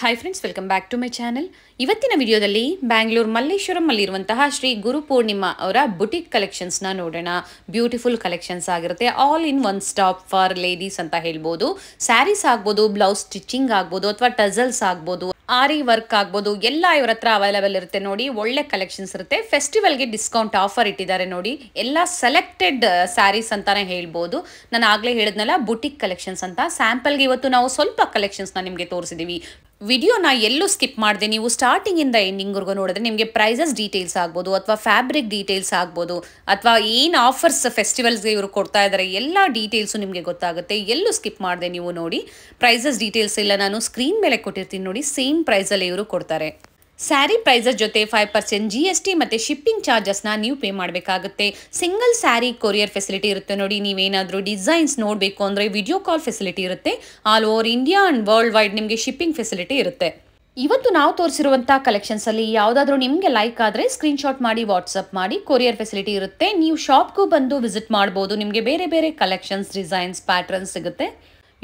Hi friends, welcome back to my channel. ಇವತ್ತಿನ ವಿಡಿಯೋದಲ್ಲಿ ಬ್ಯಾಂಗ್ಳೂರು ಮಲ್ಲೇಶ್ವರಂ ಅಲ್ಲಿರುವಂತಹ ಶ್ರೀ ಗುರು ಪೂರ್ಣಿಮಾ ಅವರ ಬುಟಿಕ್ ಕಲೆಕ್ಷನ್ಸ್ನ ನೋಡೋಣ. ಬ್ಯೂಟಿಫುಲ್ ಕಲೆಕ್ಷನ್ಸ್ ಆಗಿರುತ್ತೆ. All in one stop for ladies ಅಂತ ಹೇಳ್ಬೋದು. ಸ್ಯಾರೀಸ್ ಆಗ್ಬೋದು, ಬ್ಲೌಸ್ ಸ್ಟಿಚಿಂಗ್ ಆಗ್ಬೋದು, ಅಥವಾ ಟಜಲ್ಸ್ ಆಗ್ಬೋದು, ಆರಿ ವರ್ಕ್ ಆಗ್ಬೋದು, ಎಲ್ಲ ಇವರ ಹತ್ರ ಅವೈಲೇಬಲ್ ಇರುತ್ತೆ. ನೋಡಿ, ಒಳ್ಳೆ ಕಲೆಕ್ಷನ್ಸ್ ಇರುತ್ತೆ. ಫೆಸ್ಟಿವಲ್ಗೆ ಡಿಸ್ಕೌಂಟ್ ಆಫರ್ ಇಟ್ಟಿದ್ದಾರೆ ನೋಡಿ. ಎಲ್ಲ ಸೆಲೆಕ್ಟೆಡ್ ಸ್ಯಾರೀಸ್ ಅಂತಾನೆ ಹೇಳ್ಬೋದು. ನಾನು ಆಗಲೇ ಹೇಳಿದ್ನಲ್ಲ, ಬುಟಿಕ್ ಕಲೆಕ್ಷನ್ಸ್ ಅಂತ. ಸ್ಯಾಂಪಲ್ಗೆ ಇವತ್ತು ನಾವು ಸ್ವಲ್ಪ ಕಲೆಕ್ಷನ್ಸ್ನ ನಿಮಗೆ ತೋರಿಸಿದ್ದೀವಿ. ವಿಡಿಯೋನ ಎಲ್ಲೂ ಸ್ಕಿಪ್ ಮಾಡಿದೆ ನೀವು ಸ್ಟಾರ್ಟಿಂಗಿಂದ ಎಂಡಿಂಗ್ವರೆಗೂ ನೋಡಿದ್ರೆ ನಿಮಗೆ ಪ್ರೈಸಸ್ ಡೀಟೇಲ್ಸ್ ಆಗ್ಬೋದು, ಅಥವಾ ಫ್ಯಾಬ್ರಿಕ್ ಡೀಟೇಲ್ಸ್ ಆಗ್ಬೋದು, ಅಥವಾ ಏನು ಆಫರ್ಸ್ ಫೆಸ್ಟಿವಲ್ಸ್ಗೆ ಇವರು ಕೊಡ್ತಾ ಇದ್ದಾರೆ, ಎಲ್ಲ ಡೀಟೇಲ್ಸು ನಿಮಗೆ ಗೊತ್ತಾಗುತ್ತೆ. ಎಲ್ಲೂ ಸ್ಕಿಪ್ ಮಾಡಿದೆ ನೀವು ನೋಡಿ. ಪ್ರೈಸಸ್ ಡೀಟೇಲ್ಸ್ ಎಲ್ಲ ನಾನು ಸ್ಕ್ರೀನ್ ಮೇಲೆ ಕೊಟ್ಟಿರ್ತೀನಿ ನೋಡಿ. ಸೇಮ್ ಪ್ರೈಸಲ್ಲಿ ಇವರು ಕೊಡ್ತಾರೆ. ಸ್ಯಾರಿ ಪ್ರೈಸಸ್ ಜೊತೆ 5% GST ಮತ್ತು ಶಿಪ್ಪಿಂಗ್ ಚಾರ್ಜಸ್ನ ನೀವು ಪೇ ಮಾಡಬೇಕಾಗುತ್ತೆ. ಸಿಂಗಲ್ ಸ್ಯಾರಿ ಕೊರಿಯರ್ ಫೆಸಿಲಿಟಿ ಇರುತ್ತೆ ನೋಡಿ. ನೀವೇನಾದರೂ ಡಿಸೈನ್ಸ್ ನೋಡಬೇಕು ಅಂದರೆ ವಿಡಿಯೋ ಕಾಲ್ ಫೆಸಿಲಿಟಿ ಇರುತ್ತೆ. All over India and world wide ನಿಮಗೆ ಶಿಪ್ಪಿಂಗ್ ಫೆಸಿಲಿಟಿ ಇರುತ್ತೆ. ಇವತ್ತು ನಾವು ತೋರಿಸಿರುವಂಥ ಕಲೆಕ್ಷನ್ಸಲ್ಲಿ ಯಾವುದಾದ್ರೂ ನಿಮಗೆ ಲೈಕ್ ಆದರೆ ಸ್ಕ್ರೀನ್ಶಾಟ್ ಮಾಡಿ ವಾಟ್ಸಪ್ ಮಾಡಿ. ಕೊರಿಯರ್ ಫೆಸಿಲಿಟಿ ಇರುತ್ತೆ. ನೀವು ಶಾಪ್ಗೂ ಬಂದು ವಿಸಿಟ್ ಮಾಡ್ಬೋದು. ನಿಮಗೆ ಬೇರೆ ಬೇರೆ ಕಲೆಕ್ಷನ್ಸ್, ಡಿಸೈನ್ಸ್, ಪ್ಯಾಟ್ರನ್ಸ್ ಸಿಗುತ್ತೆ.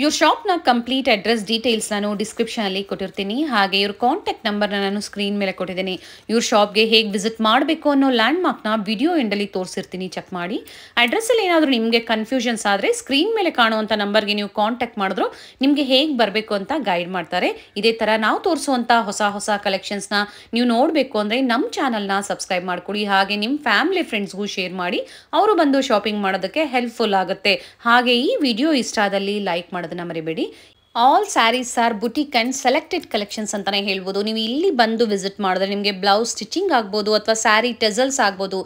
ಇವ್ರ ಶಾಪ್ನ ಕಂಪ್ಲೀಟ್ ಅಡ್ರೆಸ್ ಡೀಟೇಲ್ಸ್ ನಾನು ಡಿಸ್ಕ್ರಿಪ್ಷನಲ್ಲಿ ಕೊಟ್ಟಿರ್ತೀನಿ. ಹಾಗೆ ಇವ್ರ ಕಾಂಟ್ಯಾಕ್ಟ್ ನಂಬರ್ನ ನಾನು ಸ್ಕ್ರೀನ್ ಮೇಲೆ ಕೊಟ್ಟಿದ್ದೀನಿ. ಇವ್ರ ಶಾಪ್ಗೆ ಹೇಗೆ ವಿಸಿಟ್ ಮಾಡಬೇಕು ಅನ್ನೋ ಲ್ಯಾಂಡ್ ಮಾರ್ಕ್ನ ವಿಡಿಯೋ ಎಂಡಲ್ಲಿ ತೋರಿಸಿರ್ತೀನಿ, ಚೆಕ್ ಮಾಡಿ. ಅಡ್ರೆಸ್ಸಲ್ಲಿ ಏನಾದರೂ ನಿಮಗೆ ಕನ್ಫ್ಯೂಷನ್ಸ್ ಆದರೆ ಸ್ಕ್ರೀನ್ ಮೇಲೆ ಕಾಣುವಂಥ ನಂಬರ್ಗೆ ನೀವು ಕಾಂಟ್ಯಾಕ್ಟ್ ಮಾಡಿದ್ರು ನಿಮಗೆ ಹೇಗೆ ಬರಬೇಕು ಅಂತ ಗೈಡ್ ಮಾಡ್ತಾರೆ. ಇದೇ ಥರ ನಾವು ತೋರಿಸುವಂಥ ಹೊಸ ಕಲೆಕ್ಷನ್ಸ್ನ ನೀವು ನೋಡಬೇಕು ಅಂದರೆ ನಮ್ಮ ಚಾನಲ್ನ ಸಬ್ಸ್ಕ್ರೈಬ್ ಮಾಡ್ಕೊಳ್ಳಿ. ಹಾಗೆ ನಿಮ್ಮ ಫ್ಯಾಮಿಲಿ ಫ್ರೆಂಡ್ಸ್ಗೂ ಶೇರ್ ಮಾಡಿ. ಅವರು ಬಂದು ಶಾಪಿಂಗ್ ಮಾಡೋದಕ್ಕೆ ಹೆಲ್ಪ್ಫುಲ್ ಆಗುತ್ತೆ. ಹಾಗೆ ಈ ವಿಡಿಯೋ ಇಷ್ಟ ಆದಲ್ಲಿ ಲೈಕ್ ಮಾಡೋದನ್ನ ಮರಿಬೇಡಿ. All sarees are boutique and selected collections ಅಂತಲೇ ಹೇಳ್ಬೋದು. ನೀವು ಇಲ್ಲಿ ಬಂದು ವಿಸಿಟ್ ಮಾಡಿದ್ರೆ ನಿಮಗೆ ಬ್ಲೌಸ್ ಸ್ಟಿಚಿಂಗ್ ಆಗ್ಬೋದು, ಅಥವಾ ಸ್ಯಾರಿ ಟೆಸಲ್ಸ್ ಆಗ್ಬೋದು,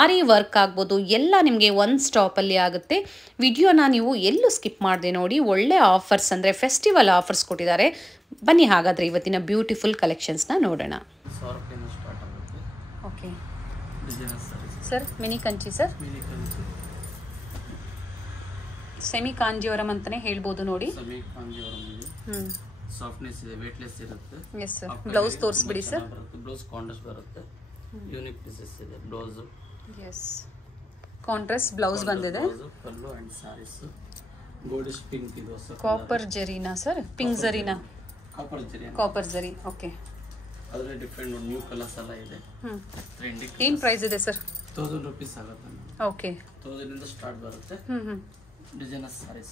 ಆರಿ ವರ್ಕ್ ಆಗ್ಬೋದು, ಎಲ್ಲ ನಿಮಗೆ ಒನ್ ಸ್ಟಾಪಲ್ಲಿ ಆಗುತ್ತೆ. ವಿಡಿಯೋನ ನೀವು ಎಲ್ಲೂ ಸ್ಕಿಪ್ ಮಾಡಿದೆ ನೋಡಿ. ಒಳ್ಳೆ ಆಫರ್ಸ್ ಅಂದರೆ ಫೆಸ್ಟಿವಲ್ ಆಫರ್ಸ್ ಕೊಟ್ಟಿದ್ದಾರೆ. ಬನ್ನಿ ಹಾಗಾದರೆ ಇವತ್ತಿನ ಬ್ಯೂಟಿಫುಲ್ ಕಲೆಕ್ಷನ್ಸ್ನ ನೋಡೋಣ. Okay sir, mini Kanchi sir, semi Kanjeevaram ಅಂತಾನೆ ಹೇಳ್ಬೋದು ನೋಡಿ. ಸಾಫ್ಟ್ನೆಸ್ ಇದೆ, ವೇಟ್ಲೆಸ್ ಇರುತ್ತೆ. Yes sir. ಬ್ಲೌಸ್ ತೋರಿಸ್ಬಿಡಿ ಸರ್. ಬ್ಲೌಸ್ ಕಾಂಟ್ರಾಸ್ಟ್ ಬರುತ್ತೆ. ಯೂನಿಕ್ ಪೀಸಸ್ ಇದೆ ಬ್ಲೌಸ್. ಎಸ್, ಕಾಂಟ್ರಾಸ್ಟ್ ಬ್ಲೌಸ್ ಬಂದಿದೆ. Pallu and sarees goldish pink ಇದು. ಕಾಪರ್ ಜರಿನಾ ಸರ್? ಪಿಂಕ್ ಜರಿನಾ? ಕಾಪರ್ ಜರಿ. ಓಕೆ. ಅದರಲ್ಲಿ ಡಿಫರೆಂಟ್ ನ್ಯೂ ಕಲರ್ಸ್ ಎಲ್ಲ ಇದೆ. ಟ್ರೆಂಡಿ. ಏನು ಪ್ರೈಸ್ ಇದೆ ಸರ್? 1000 ರೂಪೀಸ್ ಆಗುತ್ತೆ. ಓಕೆ. 1000 ಇಂದ ಸ್ಟಾರ್ಟ್ ಬರುತ್ತೆ. ಡಿಸೈನರ್ ಸಾರೀಸ್,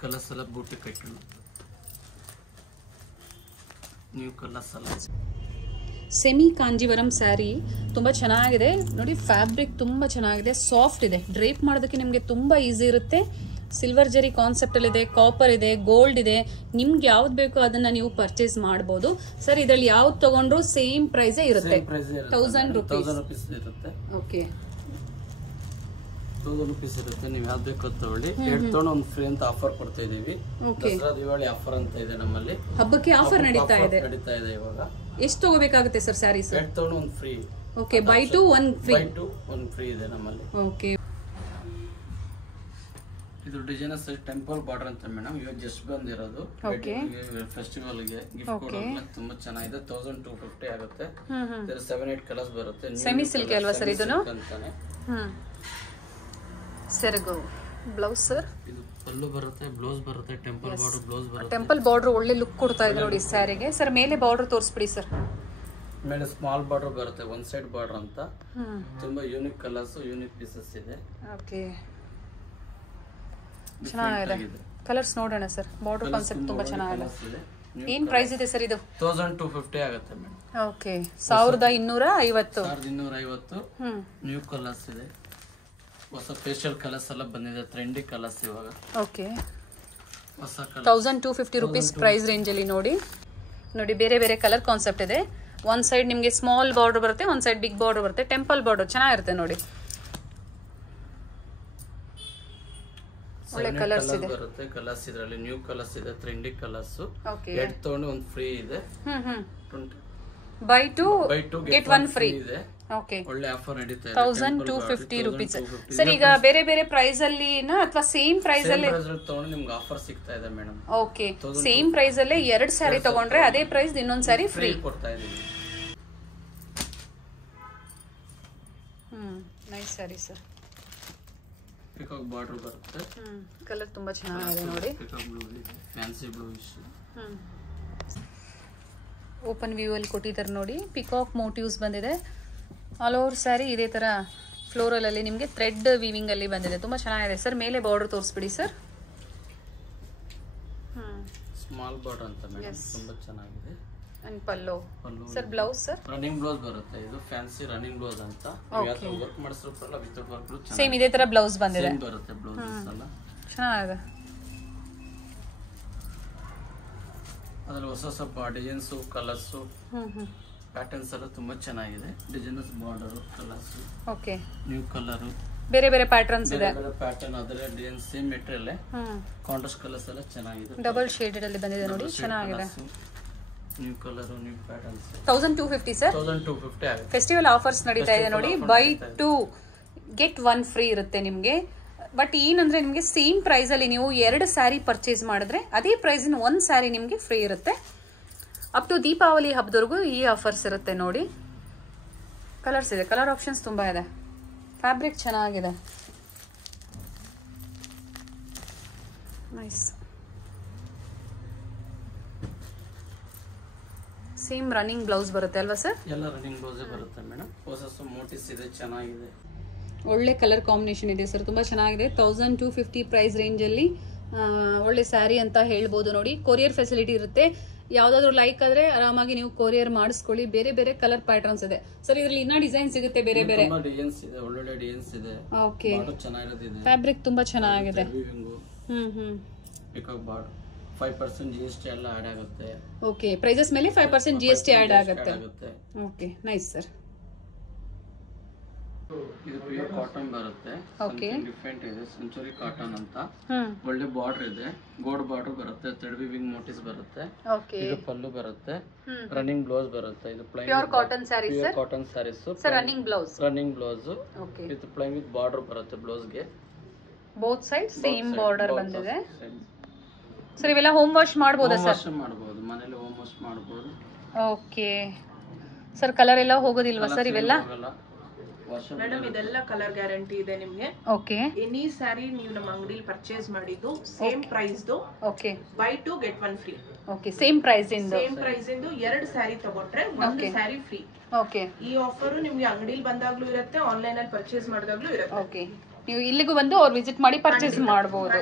ಕಲರ್ಸ್ ಎಲ್ಲ ಬೂಟಿ ಕಟ್ಟು, ನ್ಯೂ ಕಲರ್ಸ್ ಎಲ್ಲ. ಸೆಮಿ ಕಾಂಜೀವರಂ ಸ್ಯಾರಿ ತುಂಬ ಚೆನ್ನಾಗಿದೆ ನೋಡಿ. ಫ್ಯಾಬ್ರಿಕ್ ತುಂಬ ಚೆನ್ನಾಗಿದೆ, ಸಾಫ್ಟ್ ಇದೆ. ಡ್ರೇಪ್ ಮಾಡೋದಕ್ಕೆ ನಿಮಗೆ ತುಂಬ ಈಸಿ ಇರುತ್ತೆ. ಸಿಲ್ವರ್ ಜರಿ ಕಾನ್ಸೆಪ್ಟಲ್ಲಿದೆ, ಕಾಪರ್ ಇದೆ, ಗೋಲ್ಡ್ ಇದೆ. ನಿಮ್ಗೆ ಯಾವ್ದು ಬೇಕೋ ಅದನ್ನ ನೀವು ಪರ್ಚೇಸ್ ಮಾಡ್ಬೋದು ಸರ್. ಇದರಲ್ಲಿ ಯಾವ್ದು ತಗೊಂಡ್ರು ಸೇಮ್ ಪ್ರೈಸೇ ಇರುತ್ತೆ. 1000 ರೂಪೀಸ್ ಇರುತ್ತೆ. ಓಕೆ. 1000 ರೂಪೀಸ್ ಇರುತ್ತೆ. ನೀವು ಯಾವ್ದು ಬೇಕೋ ತಗೊಳ್ಳಿ. 2 ತಗೊಂಡು 1 ಫ್ರೀ ಅಂತ ಆಫರ್ ಕೊಡ್ತಾ ಇದೀವಿ. ದಸರಾ ದಿವಾಳಿ ಆಫರ್ ಅಂತ ಇದೆ ನಮ್ಮಲ್ಲಿ. ಹಬ್ಬಕ್ಕೆ ಆಫರ್ ನಡೀತಾ ಇದೆ ಇವಾಗ. ಎಷ್ಟು ತಗೋಬೇಕಾಗುತ್ತೆ ಸರ್ ಸ್ಯಾರೀಸ್? 2 ತಗೊಂಡು 1 free. Okay. By two 1 free. By two 1 free ಇದೆ ನಮ್ಮಲ್ಲಿ. ಓಕೆ. ಇದು ಡಿಸೈನರ್ಸ್ ಟೆಂಪಲ್ ಬಾರ್ಡರ್ ಅಂತ ಮೇಡಮ್. ಇವಾಗ ಜಸ್ಟ್ ಬಂದಿರೋದು. ಫೆಸ್ಟಿವಲ್ ಗೆ ಗಿಫ್ಟ್ ಕೊಡೋಕೆ ತುಂಬಾ ಚೆನ್ನಾಗಿದೆ. 1250 ಆಗುತ್ತೆ. 7-8 ಕಲರ್ಸ್ ಬರುತ್ತೆ. ಸೆಮಿ ಸಿಲ್ಕ್ ಅಲ್ವಾ ಸರ್ ಇದನ್ನು? ಸೆರಗು ಬ್ಲೌಸ್ ಸರ್. ಇದು ಪಲ್ಲು ಬರುತ್ತೆ, ಬ್ಲೌಸ್ ಬರುತ್ತೆ, ಟೆಂಪಲ್ ಬಾರ್ಡರ್ ಬ್ಲೌಸ್ ಬರುತ್ತೆ. ಟೆಂಪಲ್ ಬಾರ್ಡರ್ ಒಳ್ಳೆ ಲುಕ್ ಕೊಡ್ತಾ ಇದೆ ನೋಡಿ ಸ್ಯಾರಿಗೆ. ಸರ್ ಮೇಲೆ ಬಾರ್ಡರ್ ತೋರಿಸ್ಬಿಡಿ ಸರ್. ಮೇಲೆ ಸ್ಮಾಲ್ ಬಾರ್ಡರ್ ಬರುತ್ತೆ, ಒನ್ ಸೈಡ್ ಬಾರ್ಡರ್ ಅಂತ. ತುಂಬಾ ಯೂನಿಕ್ ಕಲರ್ಸ್, ಯೂನಿಕ್ ಪೀಸಸ್ ಇದೆ. ಓಕೆ, ಚೆನ್ನಾಗಿದೆ. ಕಲರ್ಸ್ ನೋಡೋಣ ಸರ್. ಬಾರ್ಡರ್ ಕಾನ್ಸೆಪ್ಟ್ ತುಂಬಾ ಚೆನ್ನಾಗಿದೆ. ಏನ್ ಪ್ರೈಸ್ ಇದೆ ಸರ್ ಇದು? 1250 ಆಗುತ್ತೆ ಮೇಡಮ್. ಓಕೆ. 1250. 1250. ನ್ಯೂ ಕಲರ್ಸ್ ಇದೆ, ಹೊಸ ಫೇಶಿಯಲ್ ಕಲರ್ಸ್ ಎಲ್ಲ ಬಂದಿದೆ. ಟ್ರೆಂಡಿ ಕಲರ್ಸ್ ಇವಾಗ. ಓಕೆ. ಹೊಸ ಕಲರ್ 1250 ರೂಪೀಸ್ ಪ್ರೈಸ್ ರೇಂಜ್ ಅಲ್ಲಿ ನೋಡಿ. ಬೇರೆ ಬೇರೆ ಕಲರ್ ಕಾನ್ಸೆಪ್ಟ್ ಇದೆ. ಒಂದ್ ಸೈಡ್ ನಿಮಗೆ ಸ್ಮಾಲ್ ಬಾರ್ಡರ್ ಬರುತ್ತೆ, ಒಂದ್ ಸೈಡ್ ಬಿಗ್ ಬಾರ್ಡರ್ ಬರುತ್ತೆ. ಟೆಂಪಲ್ ಬಾರ್ಡರ್ ಚೆನ್ನಾಗಿರುತ್ತೆ ನೋಡಿ. ಒಳ್ಳೆ ಕಲರ್ಸ್ ಇದೆ. ಬರುತ್ತೆ ಕಲರ್ಸ್ ಇದರಲ್ಲಿ. ನ್ಯೂ ಕಲರ್ಸ್ ಇದೆ, ಟ್ರೆಂಡಿ ಕಲರ್ಸ್. ಓಕೆ. 2 ತಗೊಂಡು 1 ಫ್ರೀ ಇದೆ. ಬೈ ಟು ಗೆಟ್ 1 ಫ್ರೀ ಇದೆ. ಓಕೆ. ಒಳ್ಳೆ ಆಫರ್ ನಡೀತಾ ಇದೆ. 1250 ರೂಪೀಸ್ ಸರ್. ಈಗ ಬೇರೆ ಬೇರೆ ಪ್ರೈಸ್ ಅಲ್ಲಿ ಅಥವಾ ಸೇಮ್ ಪ್ರೈಸ್ ಅಲ್ಲಿ ತಗೊಂಡು ನಿಮ್ಗೆ ಆಫರ್ ಸಿಗ್ತಾ ಇದೆ ಮೇಡಮ್. ಓಕೆ. ಸೇಮ್ ಪ್ರೈಸ್ ಅಲ್ಲೇ 2 ಸ್ಯಾರಿ ತಗೊಂಡ್ರೆ ಅದೇ ಪ್ರೈಸ್ ಇನ್ನೊಂದ್ ಸ್ಯಾರಿ ಫ್ರೀ ಕೊಡ್ತಾ ಇದೀವಿ. Nice sari sir. Peacock border ಬರುತ್ತೆ. ಕಲರ್ ತುಂಬಾ ಚೆನ್ನಾಗಿದೆ ನೋಡಿ. ಪಿಕಾಕ್ ಬ್ಲೂ ಇದೆ, ಫ್ಯಾನ್ಸಿ ಬ್ಲೂ ಇಶ್. ಓಪನ್ ವ್ಯೂ ಅಲ್ಲಿ ಕೊಟ್ಟಿದ್ದಾರೆ ನೋಡಿ. ಪಿಕಾಕ್ ಮೋಟಿವ್ಸ್ ಬಂದಿದೆ. ಆಲ್ ಓವರ್ ಸ್ಯಾರಿ ಇದೇ ತರ ಫ್ಲೋರಲ್ ಅಲ್ಲಿ ನಿಮಗೆ ಥ್ರೆಡ್ ವೀವಿಂಗ್ ಅಲ್ಲಿ ಬಂದಿದೆ. ತುಂಬಾ ಚೆನ್ನಾಗಿದೆ ಸರ್. ಮೇಲೆ ಬಾರ್ಡರ್ ತೋರಿಸ್ಬಿಡಿ ಸರ್. ಸ್ಮಾಲ್ ಬಾರ್ಡರ್ ಅಂತ ಮೇಡಮ್, ತುಂಬಾ ಚೆನ್ನಾಗಿದೆ. And pallu sir. Blouse sir running blouse ಬರುತ್ತೆ. ಇದು ಫ್ಯಾನ್ಸಿ ರನ್ನಿಂಗ್ ಬ್ಲೌಸ್ ಅಂತ. ಯಾವುದು ವರ್ಕ್ ಮಾಡಿಸ್ರಲ್ಲ ವಿತೌಟ್ ವರ್ಕ್ ಸೇಮ್ ಇದೇ ತರ ಬ್ಲೌಸ್ ಬಂದಿದೆ. ಸೇಮ್ ಬರುತ್ತೆ ಬ್ಲೌಸ್ ಎಲ್ಲ. ಚೆನ್ನಾಗಿದೆ. ಅದ್ರಲ್ಲಿ ಹೊಸ ಡಿಸೈನ್ಸ್, ಕಲರ್ಸ್, ಪ್ಯಾಟರ್ನ್ಸ್ ಎಲ್ಲ ತುಂಬಾ ಚೆನ್ನಾಗಿದೆ. Designs, border, colours, okay, new colour, ಬೇರೆ ಬೇರೆ ಪ್ಯಾಟರ್ನ್ಸ್ ಇದೆ. ಬೇರೆ ಪ್ಯಾಟರ್ನ್, ಅದರ design same material, contrast colours ಎಲ್ಲ ಚೆನ್ನಾಗಿದೆ. ಡಬಲ್ ಶೇಡೆಡ್ ಅಲ್ಲಿ ಬಂದಿದೆ ನೋಡಿ, ಚೆನ್ನಾಗಿದೆ. New colour, new patterns. 1250 sir. 1250 ಆಗುತ್ತೆ. ಫೆಸ್ಟಿವಲ್ ಆಫರ್ಸ್ ನಡೀತಾ ಇದೆ ನೋಡಿ. ಬೈ 2 ಗೆಟ್ 1 ಫ್ರೀ ಇರುತ್ತೆ ನಿಮಗೆ. ಬಟ್ ಏನಂದ್ರೆ ನಿಮಗೆ ಸೇಮ್ ಪ್ರೈಸ್ ಅಲ್ಲಿ ನೀವು 2 ಸ್ಯಾರಿ ಪರ್ಚೇಸ್ ಮಾಡಿದ್ರೆ ಅದೇ ಪ್ರೈಸ್ 1 ಸ್ಯಾರಿ ನಿಮಗೆ ಫ್ರೀ ಇರುತ್ತೆ. ಅಪ್ ಟು ದೀಪಾವಳಿ ಹಬ್ಬದವರೆಗೂ ಈ ಆಫರ್ಸ್ ಇರುತ್ತೆ ನೋಡಿ. ಕಲರ್ಸ್ ಇದೆ, ಕಲರ್ ಆಪ್ಷನ್ಸ್ ತುಂಬಾ ಇದೆ. ಫ್ಯಾಬ್ರಿಕ್ ಚೆನ್ನಾಗಿದೆ, ನೈಸ್. ಸೇಮ್ ರನ್ನಿಂಗ್ ಬ್ಲೌಸ್ ಬರುತ್ತೆ ಅಲ್ವಾ ಸರ್? ಎಲ್ಲ ರನ್ನಿಂಗ್ ಬ್ಲೌಸ್ ಬರುತ್ತೆ ಮೇಡಮ್. ಹೊಸ ಮೋಟಿವ್ಸ್ ಇದೆ, ಚೆನ್ನಾಗಿದೆ. ಒಳ್ಳೆ ಕಲರ್ ಕಾಂಬಿನೇಷನ್ ಇದೆ ಸರ್, ತುಂಬಾ ಚೆನ್ನಾಗಿದೆ. 1250 ಪ್ರೈಸ್ ರೇಂಜ್ ಅಲ್ಲಿ ಒಳ್ಳೆ ಸ್ಯಾರಿ ಅಂತ ಹೇಳ್ಬೋದು ನೋಡಿ. ಕೊರಿಯರ್ ಫೆಸಿಲಿಟಿ ಇರುತ್ತೆ. ಯಾವ್ದಾದ್ರು ಲೈಕ್ ಆದ್ರೆ ಆರಾಮಾಗಿ ನೀವು ಕೊರಿಯರ್ ಮಾಡಿಸ್ಕೊಳ್ಳಿ. ಬೇರೆ ಬೇರೆ ಕಲರ್ ಪ್ಯಾಟರ್ನ್ಸ್ ಇದೆ ಸರ್. ಇದ್ರಲ್ಲಿ ಇನ್ನ ಡಿಸೈನ್ ಸಿಗುತ್ತೆ, ಬೇರೆ ಬೇರೆ ಡಿಸೈನ್ಸ್ ಇದೆ, ಒಳ್ಳೊಳ್ಳೆ ಡಿಸೈನ್ಸ್ ಇದೆ. ಓಕೆ, ಚೆನ್ನಾಗಿರೋದಿದೆ. ಫ್ಯಾಬ್ರಿಕ್ ತುಂಬಾ ಚೆನ್ನಾಗಿದೆ. ಪಿಕಾಕ್ ಬಾರ್ಡರ್ 5% GST ಎಲ್ಲ ಆಡ್ ಆಗುತ್ತೆ. ಓಕೆ, ಪ್ರೈಸಸ್ ಮೇಲೆ 5% GST ಆಡ್ ಆಗುತ್ತೆ. Okay, nice sir. ಇದು ಪ್ಯೂರ್ ಕಾಟನ್ ಬರುತ್ತೆ. ಓಕೆ, ಡಿಫರೆಂಟ್ ಇದೆ. ಸೆಂಚುರಿ ಕಾಟನ್ ಅಂತ. ಒಳ್ಳೆ ಬಾರ್ಡರ್ ಇದೆ, ಗೋಲ್ಡ್ ಬಾರ್ಡರ್ ಬರುತ್ತೆ. ಥ್ರೆಡ್ ವೀವಿಂಗ್ ಮೋಟಿವ್ಸ್ ಬರುತ್ತೆ. ಓಕೆ, ಇದು ಪಲ್ಲು ಬರುತ್ತೆ. ರನ್ನಿಂಗ್ ಬ್ಲೌಸ್ ಬರುತ್ತೆ. ಇದು plain pure cotton sarees sir. Cotton sarees sir. Running blouse okay, with plain with border ಬರುತ್ತೆ. ಬ್ಲೌಸ್ ಗೆ ಬೋತ್ ಸೈಡ್ ಸೇಮ್ ಬಾರ್ಡರ್ ಬಂದಿದೆ ಸರ್. ಇವೆಲ್ಲ ಹೋಮ್ ವಾಶ್ ಮಾಡಬಹುದಾ ಸರ್? ಮಾಡಬಹುದು, ಮನೆಯಲ್ಲಿ ಹೋಮ್ ವಾಶ್ ಮಾಡಬಹುದು. Okay sir. ಕಲರ್ ಎಲ್ಲ ಹೋಗೋದಿಲ್ವಾ ಸರ್ ಇವೆಲ್ಲ? ಮೇಡಮ್ ಇದೆಲ್ಲ ಕಲರ್ ಗ್ಯಾರಂಟಿ ಇದೆ ನಿಮಗೆ. ಓಕೆ, ಎನಿ ಸ್ಯಾರಿ ನೀವು ನಮ್ಮ ಅಂಗಡಿಲಿ ಪರ್ಚೇಸ್ ಮಾಡಿದ್ದು ಸೇಮ್ ಪ್ರೈಸ್ ದು. Okay, buy 2 get 1 free. Okay, same price ಇಂದ. ಸೇಮ್ ಪ್ರೈಸ್ ಇಂದು 2 ಸ್ಯಾರಿ ತಗೊಂಡ್ರೆ 1 ಸ್ಯಾರಿ ಫ್ರೀ. ಓಕೆ, ಈ ಆಫರ್ ನಿಮ್ಗೆ ಅಂಗಡಿಲಿ ಬಂದಾಗ್ಲೂ ಇರುತ್ತೆ, ಆನ್ಲೈನ್ ಅಲ್ಲಿ ಪರ್ಚೇಸ್ ಮಾಡಿದಾಗ್ಲೂ ಇರುತ್ತೆ. ಓಕೆ, ನೀವು ಇಲ್ಲಿಗೂ ಬಂದು ಅವ್ರು ವಿಸಿಟ್ ಮಾಡಿ ಪರ್ಚೇಸ್ ಮಾಡಬಹುದು.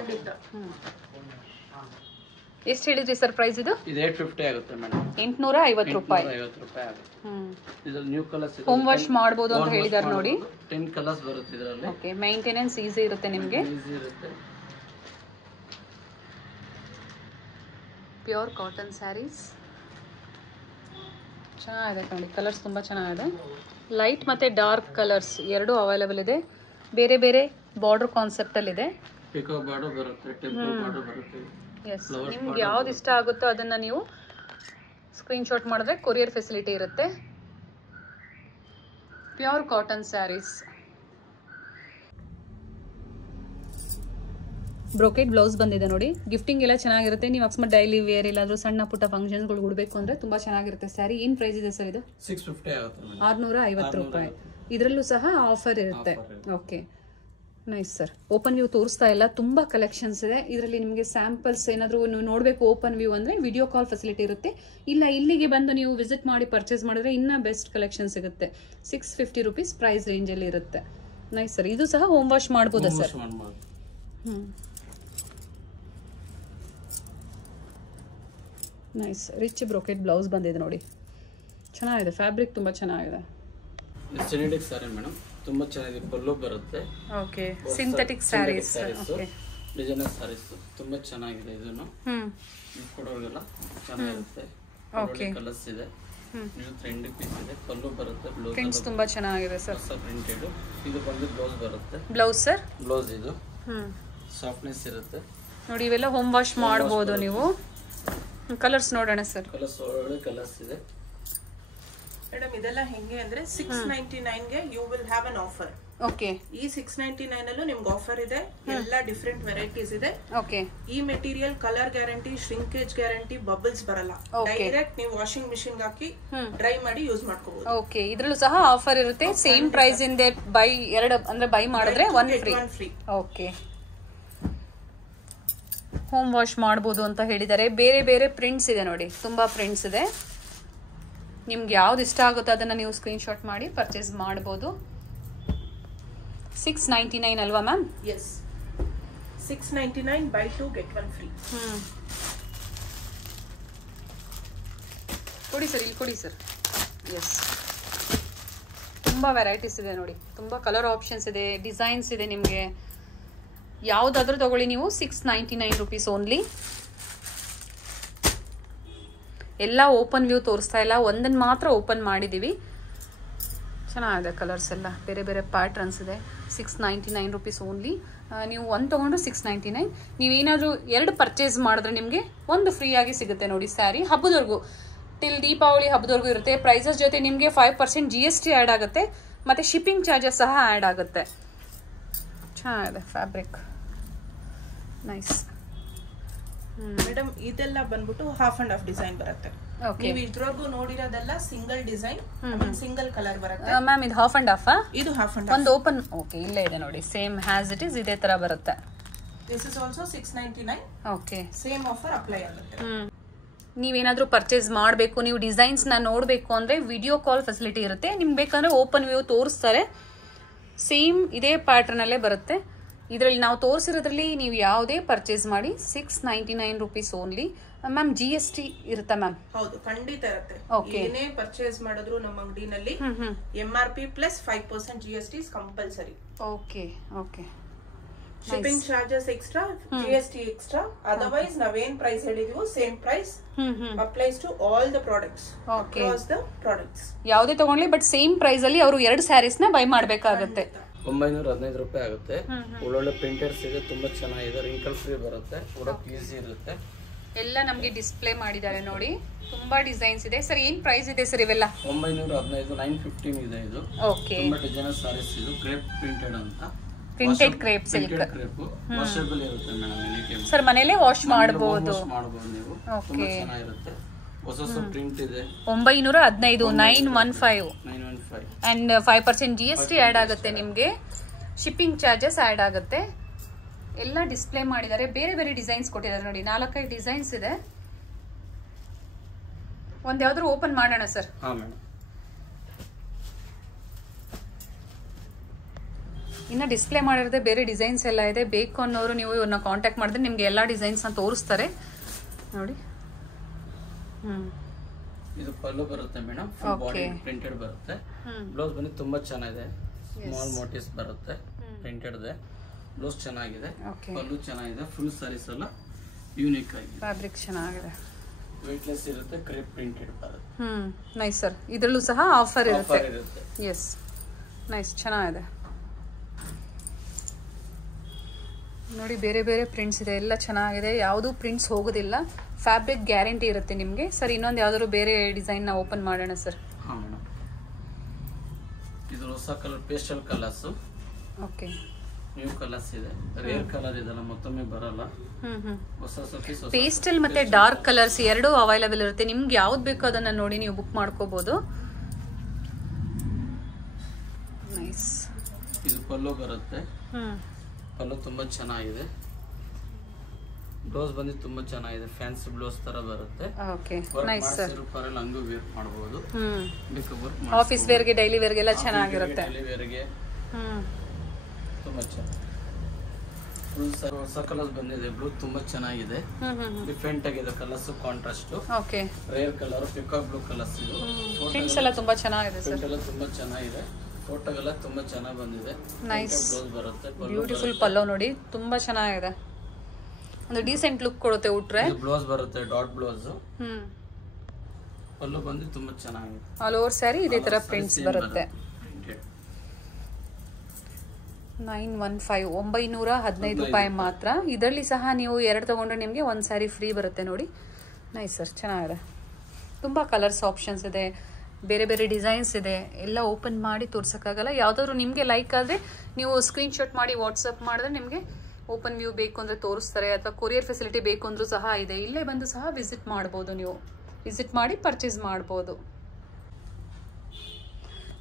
ಎಷ್ಟು ಹೇಳಿದ್ರಿ ಸರ್ ಪ್ರೈಸ್? ಇದು 850 ಆಗುತ್ತೆ ಮೇಡಮ್. 850 ರೂಪಾಯಿ. 850 ರೂಪಾಯಿ ಆಗುತ್ತೆ. ಇದು ನ್ಯೂ ಕಲರ್ಸ್ ಇದೆ. ಹೋಮ್ ವಾಶ್ ಮಾಡಬಹುದು ಅಂತ ಹೇಳಿದಾರೆ ನೋಡಿ. 10 ಕಲರ್ಸ್ ಬರುತ್ತೆ ಇದರಲ್ಲಿ. ಓಕೆ, ಮೇಂಟೆನೆನ್ಸ್ ಈಸಿ ಇರುತ್ತೆ ನಿಮಗೆ. ಈಸಿ ಇರುತ್ತೆ. ಪ್ಯೂರ್ ಕಾಟನ್ ಸ್ಯಾರೀಸ್ ಚೆನ್ನಾಗಿದೆ ನೋಡಿ. ಕಲರ್ಸ್ ತುಂಬಾ ಚೆನ್ನಾಗಿದೆ. ಲೈಟ್ ಮತ್ತೆ ಡಾರ್ಕ್ ಕಲರ್ಸ್ ಎರಡು ಅವೈಲೇಬಲ್ ಇದೆ. ಬೇರೆ ಬೇರೆ ಬಾರ್ಡರ್ ಕಾನ್ಸೆಪ್ಟ್ ಅಲ್ಲಿ ಇದೆ. ಪಿಕಾಕ್ ಬಾರ್ಡರ್ ಬರುತ್ತೆ, ಟೆಂಪಲ್ ಬಾರ್ಡರ್ ಬರುತ್ತೆ. ಎಸ್, ನಿಮ್ಗೆ ಯಾವ್ದು ಇಷ್ಟ ಆಗುತ್ತೋ ಅದನ್ನ ನೀವು ಸ್ಕ್ರೀನ್ ಶಾಟ್ ಮಾಡಿದ್ರೆ ಕೊರಿಯರ್ ಫೆಸಿಲಿಟಿ ಇರುತ್ತೆ. Pure cotton sarees. Brocade blouse ಬಂದಿದೆ ನೋಡಿ. ಗಿಫ್ಟಿಂಗ್ ಎಲ್ಲ ಚೆನ್ನಾಗಿರುತ್ತೆ. ನೀವು ಅಕಸ್ಮಾತ್ ಡೈಲಿ ವೇರ್ ಇಲ್ಲಾದ್ರೂ ಸಣ್ಣ ಪುಟ್ಟ ಫಂಕ್ಷನ್ಸ್ಗಳು ಉಡಬೇಕು ಅಂದ್ರೆ ತುಂಬಾ ಚೆನ್ನಾಗಿರುತ್ತೆ ಸ್ಯಾರಿ. ಏನ್ ಪ್ರೈಸ್ ಇದೆ ಸರ್ ಇದು? 650 ಆಗುತ್ತೆ. 650 ರೂಪಾಯಿ. ಇದರಲ್ಲೂ ಸಹ ಆಫರ್ ಇರುತ್ತೆ. Okay, nice sir. Open view ತೋರಿಸ್ತಾ ಇಲ್ಲ, ತುಂಬಾ ಕಲೆಕ್ಷನ್ಸ್ ಇದೆ. ಇದರಲ್ಲಿ ನಿಮಗೆ ಸ್ಯಾಂಪಲ್ಸ್ ಏನಾದರೂ ನೀವು ನೋಡಬೇಕು ಓಪನ್ ವ್ಯೂ ಅಂದ್ರೆ ವಿಡಿಯೋ ಕಾಲ್ ಫೆಸಿಲಿಟಿ ಇರುತ್ತೆ. ಇಲ್ಲ ಇಲ್ಲಿಗೆ ಬಂದು ನೀವು ವಿಸಿಟ್ ಮಾಡಿ ಪರ್ಚೇಸ್ ಮಾಡಿದ್ರೆ ಇನ್ನೂ ಬೆಸ್ಟ್ ಕಲೆಕ್ಷನ್ ಸಿಗುತ್ತೆ. 650 ರೂಪೀಸ್ ಪ್ರೈಸ್ ರೇಂಜ್ ಅಲ್ಲಿ ಇರುತ್ತೆ. Nice sir. ಇದು ಸಹ ಹೋಮ್ ವಾಶ್ ಮಾಡಬಹುದಾ sir? Nice. Rich brocade blouse ಬಂದಿದೆ ನೋಡಿ, ಚೆನ್ನಾಗಿದೆ. ಫ್ಯಾಬ್ರಿಕ್ ತುಂಬಾ ಚೆನ್ನಾಗಿದೆ. ಸಿಂಥೆಟಿಕ್ ಸ್ಯಾರಿ ಮೇಡಮ್, ತುಂಬಾ ಚೆನ್ನಾಗಿದೆ. ಪಲ್ಲು ಬರುತ್ತೆ. Okay, synthetic sarees. Okay, designer sarees ತುಂಬಾ ಚೆನ್ನಾಗಿದೆ. ಇದನ್ನು ಕೊಡೋರಿಗೆಲ್ಲ ಚೆನ್ನಾಗಿರುತ್ತೆ. ಓಕೆ, ಕಲರ್ಸ್ ಇದೆ. ನ್ಯೂ ಟ್ರೆಂಡಿ ಪೀಸ್ ಇದೆ. ಪಲ್ಲು ಬರುತ್ತೆ. ಪ್ರಿಂಟ್ಸ್ ತುಂಬಾ ಚೆನ್ನಾಗಿದೆ ಸರ್. ಪ್ರಿಂಟೆಡ್. ಇದು ಬಂದು ಬ್ಲೌಸ್ ಬರುತ್ತೆ. Blouse sir. ಬ್ಲೌಸ್ ಇದು ಸಾಫ್ಟ್ನೆಸ್ ಇರುತ್ತೆ ನೋಡಿ. ಇವೆಲ್ಲ ಹೋಮ್ ವಾಶ್ ಮಾಡಬಹುದು ನೀವು. ಕಲರ್ಸ್ ನೋಡೋಣ ಸರ್. ಕಲರ್ಸ್ ಒಳ್ಳೆ ಕಲರ್ಸ್ ಇದೆ ಮೇಡಮ್. ಇದೆಲ್ಲ ಹೆಂಗೆ ಅಂದ್ರೆ 699 ಗೆ you will have an offer. Okay, ಈ 699 ಅಲ್ಲೂ ನಿಮ್ಗೆ ಆಫರ್ ಇದೆ. ಎಲ್ಲ ಡಿಫರೆಂಟ್ ವೆರೈಟೀಸ್ ಇದೆ. ಓಕೆ, ಈ material colour guarantee, shrinkage guarantee, bubbles ಬರಲ್ಲ. ಡೈರೆಕ್ಟ್ ನೀವು ವಾಷಿಂಗ್ ಮಿಷಿನ್ ಹಾಕಿ ಡ್ರೈ ಮಾಡಿ ಯೂಸ್ ಮಾಡ್ಕೋಬಹುದು. ಓಕೆ, ಇದ್ರಲ್ಲೂ ಸಹ ಆಫರ್ ಇರುತ್ತೆ. ಸೇಮ್ ಪ್ರೈಸ್ ಇಂದ ಬೈ 2 ಅಂದ್ರೆ ಬೈ ಮಾಡಿದ್ರೆ 1 ಫ್ರೀ. ಓಕೆ, ಹೋಮ್ ವಾಶ್ ಮಾಡಬಹುದು ಅಂತ ಹೇಳಿದ್ದಾರೆ. ಬೇರೆ ಬೇರೆ ಪ್ರಿಂಟ್ಸ್ ಇದೆ ನೋಡಿ, ತುಂಬಾ ಪ್ರಿಂಟ್ಸ್ ಇದೆ. ನಿಮ್ಗೆ ಯಾವ್ದು ಇಷ್ಟ ಆಗುತ್ತೋ ಅದನ್ನ ನೀವು ಸ್ಕ್ರೀನ್ಶಾಟ್ ಮಾಡಿ ಪರ್ಚೇಸ್ ಮಾಡ್ಬೋದು. 699 ಅಲ್ವಾ ma'am? Yes, 699 buy 2 get 1 free. ಕೊಡಿ ಸರ್, ಇಲ್ಲಿ ಕೊಡಿ ಸರ್. ಎಸ್, ತುಂಬ ವೆರೈಟೀಸ್ ಇದೆ ನೋಡಿ, ತುಂಬ ಕಲರ್ ಆಪ್ಷನ್ಸ್ ಇದೆ, ಡಿಸೈನ್ಸ್ ಇದೆ. ನಿಮಗೆ ಯಾವುದಾದ್ರೂ ತಗೊಳ್ಳಿ ನೀವು. 699 ರುಪೀಸ್ ಓನ್ಲಿ. ಎಲ್ಲ ಓಪನ್ ವ್ಯೂ ತೋರಿಸ್ತಾ ಇಲ್ಲ, ಒಂದನ್ನು ಮಾತ್ರ ಓಪನ್ ಮಾಡಿದ್ದೀವಿ. ಚೆನ್ನಾಗಿದೆ ಕಲರ್ಸ್ ಎಲ್ಲ, ಬೇರೆ ಬೇರೆ ಪ್ಯಾಟ್ರನ್ಸ್ ಇದೆ. 699 ರುಪೀಸ್ ಓನ್ಲಿ. ನೀವು ಒಂದು ತೊಗೊಂಡು 699. ನೀವೇನಾದರೂ 2 ಪರ್ಚೇಸ್ ಮಾಡಿದ್ರೆ ನಿಮಗೆ ಒಂದು ಫ್ರೀ ಆಗಿ ಸಿಗುತ್ತೆ ನೋಡಿ ಸ್ಯಾರಿ. ಹಬ್ಬದವರೆಗೂ, ಟಿಲ್ ದೀಪಾವಳಿ ಹಬ್ಬದವರೆಗೂ ಇರುತ್ತೆ. ಪ್ರೈಸಸ್ ಜೊತೆ ನಿಮಗೆ 5% GST ಆ್ಯಡ್ ಆಗುತ್ತೆ, ಮತ್ತು ಶಿಪ್ಪಿಂಗ್ ಚಾರ್ಜಸ್ ಸಹ ಆ್ಯಡ್ ಆಗುತ್ತೆ. ಚೆನ್ನಾಗಿದೆ ಫ್ಯಾಬ್ರಿಕ್, ನೈಸ್. ಮೇಡಮ್ ಇದೆಲ್ಲ ಬಂದ್ಬಿಟ್ಟು ಹಾಫ್ ಅಂಡ್ ಹಾಫ್ ಡಿಸೈನ್ ಬರುತ್ತೆ. ನೀವು ಇದ್ರವರೆಗೂ ನೋಡಿರೋದೆಲ್ಲ ಸಿಂಗಲ್ ಡಿಸೈನ್, ಸಿಂಗಲ್ ಕಲರ್ ಬರುತ್ತೆ. ಮ್ಯಾಮ್ ಇದು ಹಾಫ್ ಅಂಡ್ ಹಾಫ್? ಇದು ಹಾಫ್ ಅಂಡ್ ಒಂದು ಓಪನ್. ಓಕೆ, ಇಲ್ಲೇ ಇದೆ ನೋಡಿ, ಸೇಮ್ ಹ್ಯಾಸ್ ಇಟ್ ಇಸ್, ಇದೇ ತರ ಬರುತ್ತೆ. This is also 699. Okay, same offer apply ಆಗುತ್ತೆ. ನೀವೇನಾದ್ರೂ ಪರ್ಚೇಸ್ ಮಾಡಬೇಕು, ನೀವು ಡಿಸೈನ್ಸ್ ನ ನೋಡಬೇಕು ಅಂದ್ರೆ ವಿಡಿಯೋ ಕಾಲ್ ಫೆಸಿಲಿಟಿ ಇರುತ್ತೆ. ನಿಮ್ಗೆ ಬೇಕಂದ್ರೆ ಓಪನ್ ವ್ಯೂ ತೋರಿಸ್ತಾರೆ. ಸೇಮ್ ಇದೇ ಪ್ಯಾಟರ್ನ್ ಅಲ್ಲೇ ಬರುತ್ತೆ. ಇದರಲ್ಲಿ ನಾವು ತೋರಿಸಿರೋದ್ರಲ್ಲಿ ನೀವು ಯಾವುದೇ ಪರ್ಚೇಸ್ ಮಾಡಿ 699 ರುಪೀಸ್ ಓನ್ಲಿ. ಮ್ಯಾಮ್ GST ಇರುತ್ತಾ ಮ್ಯಾಮ್? ಹೌದು, ಖಂಡಿತ ಇರುತ್ತೆ. ಏನೇ ಪರ್ಚೇಸ್ ಮಾಡಿದ್ರು ನಮ್ಮ ಅಂಗಡಿನಲ್ಲಿ MRP plus 5% GST is compulsory. Okay okay. Shipping charges extra, GST extra. Otherwise ನಾವೇನ್ ಪ್ರೈಸ್ ಹೇಳಿದೀವೋ same price applies to all the products, across the products. ಯಾವುದೇ ತಗೊಂಡ್ಲಿ ಬಟ್ ಸೇಮ್ ಪ್ರೈಸ್ ಅಲ್ಲಿ ಅವರು 2 ಸ್ಯಾರೀಸ್ ನ ಬೈ ಮಾಡಬೇಕಾಗುತ್ತೆ. 915 ರೂಪಾಯಿ ಆಗುತ್ತೆ. ಒಳ್ಳೊಳ್ಳೆ ಪ್ರಿಂಟರ್ಸ್ ಇದೆ, ತುಂಬಾ ಚೆನ್ನಾಗಿದೆ, ರಿಂಕಲ್ ಫ್ರೀ ಬರುತ್ತೆ, ಉಡೋಕೆ ಈಸಿ ಇರುತ್ತೆ. ಎಲ್ಲ ನಮಗೆ ಡಿಸ್ಪ್ಲೇ ಮಾಡಿದ್ದಾರೆ ನೋಡಿ, ತುಂಬಾ ಡಿಸೈನ್ಸ್ ಇದೆ. ಸರ್ ಏನ್ ಪ್ರೈಸ್ ಇದೆ ಸರ್ ಇವೆಲ್ಲ? 915, 915 ಇದೆ ಇದು. ಓಕೆ, ತುಂಬಾ ಡಿಸೈನರ್ ಸಾರೀಸ್ ಇದು, ಕ್ರೇಪ್ ಪ್ರಿಂಟೆಡ್ ಅಂತ. Printed crepe silk, crepe washable ಇರುತ್ತೆ ಮೇಡಮ್. ಎನಿ ಟೈಮ್ ಸರ್ ಮನೆಯಲ್ಲೇ ವಾಶ್ ಮಾಡಬಹುದು ನೀವು. ತುಂಬಾ ಚೆನ್ನಾಗಿರುತ್ತೆ. ಹೊಸ ಹೊಸ ಪ್ರಿಂಟ್ ಇದೆ. 915, 915 ಅಂಡ್ 5% GST ಆ್ಯಡ್ ಆಗುತ್ತೆ. ನಿಮಗೆ ಶಿಪ್ಪಿಂಗ್ ಚಾರ್ಜಸ್ ಆ್ಯಡ್ ಆಗುತ್ತೆ. ಎಲ್ಲ ಡಿಸ್ಪ್ಲೇ ಮಾಡಿದ್ದಾರೆ, ಬೇರೆ ಬೇರೆ ಡಿಸೈನ್ಸ್ ಕೊಟ್ಟಿದ್ದಾರೆ ನೋಡಿ, 4-5 ಡಿಸೈನ್ಸ್ ಇದೆ. ಒಂದ್ ಯಾವ್ದಾದ್ರು ಓಪನ್ ಮಾಡೋಣ ಸರ್? ಹಾ ಮೇಡಮ್. ಇನ್ನ ಡಿಸ್ಪ್ಲೇ ಮಾಡಿರೋದೇ ಬೇರೆ ಡಿಸೈನ್ಸ್ ಎಲ್ಲ ಇದೆ. ಬೇಕು ಅನ್ನೋರು ನೀವು ಇವ್ರನ್ನ ಕಾಂಟ್ಯಾಕ್ಟ್ ಮಾಡಿದ್ರೆ ನಿಮ್ಗೆ ಎಲ್ಲಾ ಡಿಸೈನ್ಸ್ ನ ತೋರಿಸ್ತಾರೆ ನೋಡಿ. ಇದು ಪಲ್ಲು ಬರುತ್ತೆ ಮೇಡಮ್, ಫುಲ್ ಬಾಡಿ ಪ್ರಿಂಟೆಡ್ ಬರುತ್ತೆ. ಬ್ಲೌಸ್ ಬಂದು ತುಂಬಾ ಚೆನ್ನಾಗಿದೆ, ಸ್ಮಾಲ್ ಮೋಟಿವ್ಸ್ ಬರುತ್ತೆ, ಪ್ರಿಂಟೆಡ್ ಇದೆ. ಬ್ಲೌಸ್ ಚೆನ್ನಾಗಿದೆ, ಪಲ್ಲು ಚೆನ್ನಾಗಿದೆ. ಫುಲ್ ಸಾರೀಸ್ ಎಲ್ಲ ಯೂನಿಕ್ ಆಗಿದೆ, ಫ್ಯಾಬ್ರಿಕ್ ಚೆನ್ನಾಗಿದೆ, ವೆಯ್ಟ್ಲೆಸ್ ಇರುತ್ತೆ, ಕ್ರೇಪ್ ಪ್ರಿಂಟೆಡ್ ಬರುತ್ತೆ. Nice sir. ಇದರಲ್ಲೂ ಸಹ ಆಫರ್ ಇರುತ್ತೆ. ಎಸ್, ನೈಸ್, ಚೆನ್ನಾಗಿದೆ ನೋಡಿ. ಬೇರೆ ಬೇರೆ ಪ್ರಿಂಟ್ಸ್ ಇದೆ, ಎಲ್ಲ ಚೆನ್ನಾಗಿದೆ, ಯಾವುದು ಪ್ರಿಂಟ್ಸ್ ಹೋಗೋದಿಲ್ಲ, ಫ್ಯಾಬ್ರಿಕ್ ಗ್ಯಾರಂಟಿ ಇರುತ್ತೆ ನಿಮಗೆ. ಸರ್ ಇನ್ನೊಂದು ಯಾವ್ದಾದ್ರು ಬೇರೆ ಡಿಸೈನ್ ನ ಓಪನ್ ಮಾಡೋಣ ಸರ್? ಹಾ ಮೇಡಮ್. ಇದು ಹೊಸ colour, pastel colours. Okay, new colours ಇದೆ, ರೇರ್ ಕಲರ್ ಇದೆಲ್ಲ ಮತ್ತೊಮ್ಮೆ ಬರಲ್ಲ. ಹೊಸ ಪೀಸ್. ಪೇಸ್ಟಲ್ ಮತ್ತೆ ಡಾರ್ಕ್ ಕಲರ್ಸ್ ಎರಡೂ ಅವೈಲೇಬಲ್ ಇರುತ್ತೆ. ನಿಮ್ಗೆ ಯಾವ್ದು ಬೇಕೋ ಅದನ್ನ ನೋಡಿ ನೀವು ಬುಕ್ ಮಾಡ್ಕೋಬಹುದು. ನೈಸ್. ಇದು ಪಲ್ಲು ಬರುತ್ತೆ. ಪಲ್ಲು ತುಂಬಾ ಚೆನ್ನಾಗಿದೆ. ಬ್ಲೌಸ್ ಬಂದು ತುಂಬಾ ಚೆನ್ನಾಗಿದೆ, ಫ್ಯಾನ್ಸಿ ಬ್ಲೌಸ್ ತರ ಬರುತ್ತೆ. Okay, nice sir. ಹಂಗೂ ವೇರ್ ಮಾಡಬಹುದು, ಆಫೀಸ್ ವೇರ್ ಗೆ, ಡೈಲಿ ವೇರ್ ಗೆ ಎಲ್ಲ ಚೆನ್ನಾಗಿರುತ್ತೆ. ಡೈಲಿ ವೇರ್ ಗೆ ತುಂಬಾ ಚೆನ್ನಾಗಿ. ಹೊಸ ಕಲರ್ಸ್ ಬಂದಿದೆ, ಬ್ಲೂ ತುಂಬಾ ಚೆನ್ನಾಗಿದೆ, ಡಿಫರೆಂಟ್ ಆಗಿದೆ colours, contrast. Okay, rare colour, peacock blue colours. ಇದು ಪ್ರಿಂಟ್ಸ್ ಎಲ್ಲ ತುಂಬಾ ಚೆನ್ನಾಗಿದೆ ಸರ್. ಪ್ರಿಂಟ್ ಎಲ್ಲ ತುಂಬಾ ಚೆನ್ನಾಗಿದೆ, ಫೋಟೋಗೆಲ್ಲ ತುಂಬಾ ಚೆನ್ನಾಗಿ ಬಂದಿದೆ. ನೈಸ್, ಬ್ಲೌಸ್ ಬರುತ್ತೆ, ಬ್ಯೂಟಿಫುಲ್ ಪಲ್ಲೋ ನೋಡಿ, ತುಂಬಾ ಚೆನ್ನಾಗಿದೆ, ಒಂದು ಡೀಸೆಂಟ್ ಲುಕ್ ಕೊಡುತ್ತೆ ಉಟ್ರೆ. ಬ್ಲೌಸ್ ಬರುತ್ತೆ, ಡಾಟ್ ಬ್ಲೌಸ್. ಪಲ್ಲು ಬಂದು ತುಂಬಾ ಚೆನ್ನಾಗಿದೆ. ಆಲ್ ಓವರ್ ಸ್ಯಾರಿ ಇದೇ ತರ ಪ್ರಿಂಟ್ಸ್ ಬರುತ್ತೆ. 915 ರೂಪಾಯಿ ಮಾತ್ರ. ಇದರಲ್ಲಿ ಸಹ ನೀವು 2 ತಗೊಂಡ್ರೆ ನಿಮಗೆ 1 ಸ್ಯಾರಿ ಫ್ರೀ ಬರುತ್ತೆ ನೋಡಿ. ನೈಸ್ ಸರ್, ಚೆನ್ನಾಗಿದೆ. ತುಂಬ ಕಲರ್ಸ್ ಆಪ್ಷನ್ಸ್ ಇದೆ, ಬೇರೆ ಬೇರೆ ಡಿಸೈನ್ಸ್ ಇದೆ. ಎಲ್ಲ ಓಪನ್ ಮಾಡಿ ತೋರ್ಸೋಕ್ಕಾಗಲ್ಲ. ಯಾವುದಾದ್ರು ನಿಮಗೆ ಲೈಕ್ ಆದರೆ ನೀವು ಸ್ಕ್ರೀನ್ಶಾಟ್ ಮಾಡಿ ವಾಟ್ಸಪ್ ಮಾಡಿದ್ರೆ ನಿಮಗೆ ಓಪನ್ ವ್ಯೂ ಬೇಕು ಅಂದರೆ ತೋರಿಸ್ತಾರೆ, ಅಥವಾ ಕೊರಿಯರ್ ಫೆಸಿಲಿಟಿ ಬೇಕು ಅಂದರೂ ಸಹ ಇದೆ. ಇಲ್ಲೇ ಬಂದು ಸಹ ವಿಸಿಟ್ ಮಾಡ್ಬೋದು, ನೀವು ವಿಸಿಟ್ ಮಾಡಿ ಪರ್ಚೇಸ್ ಮಾಡ್ಬೋದು.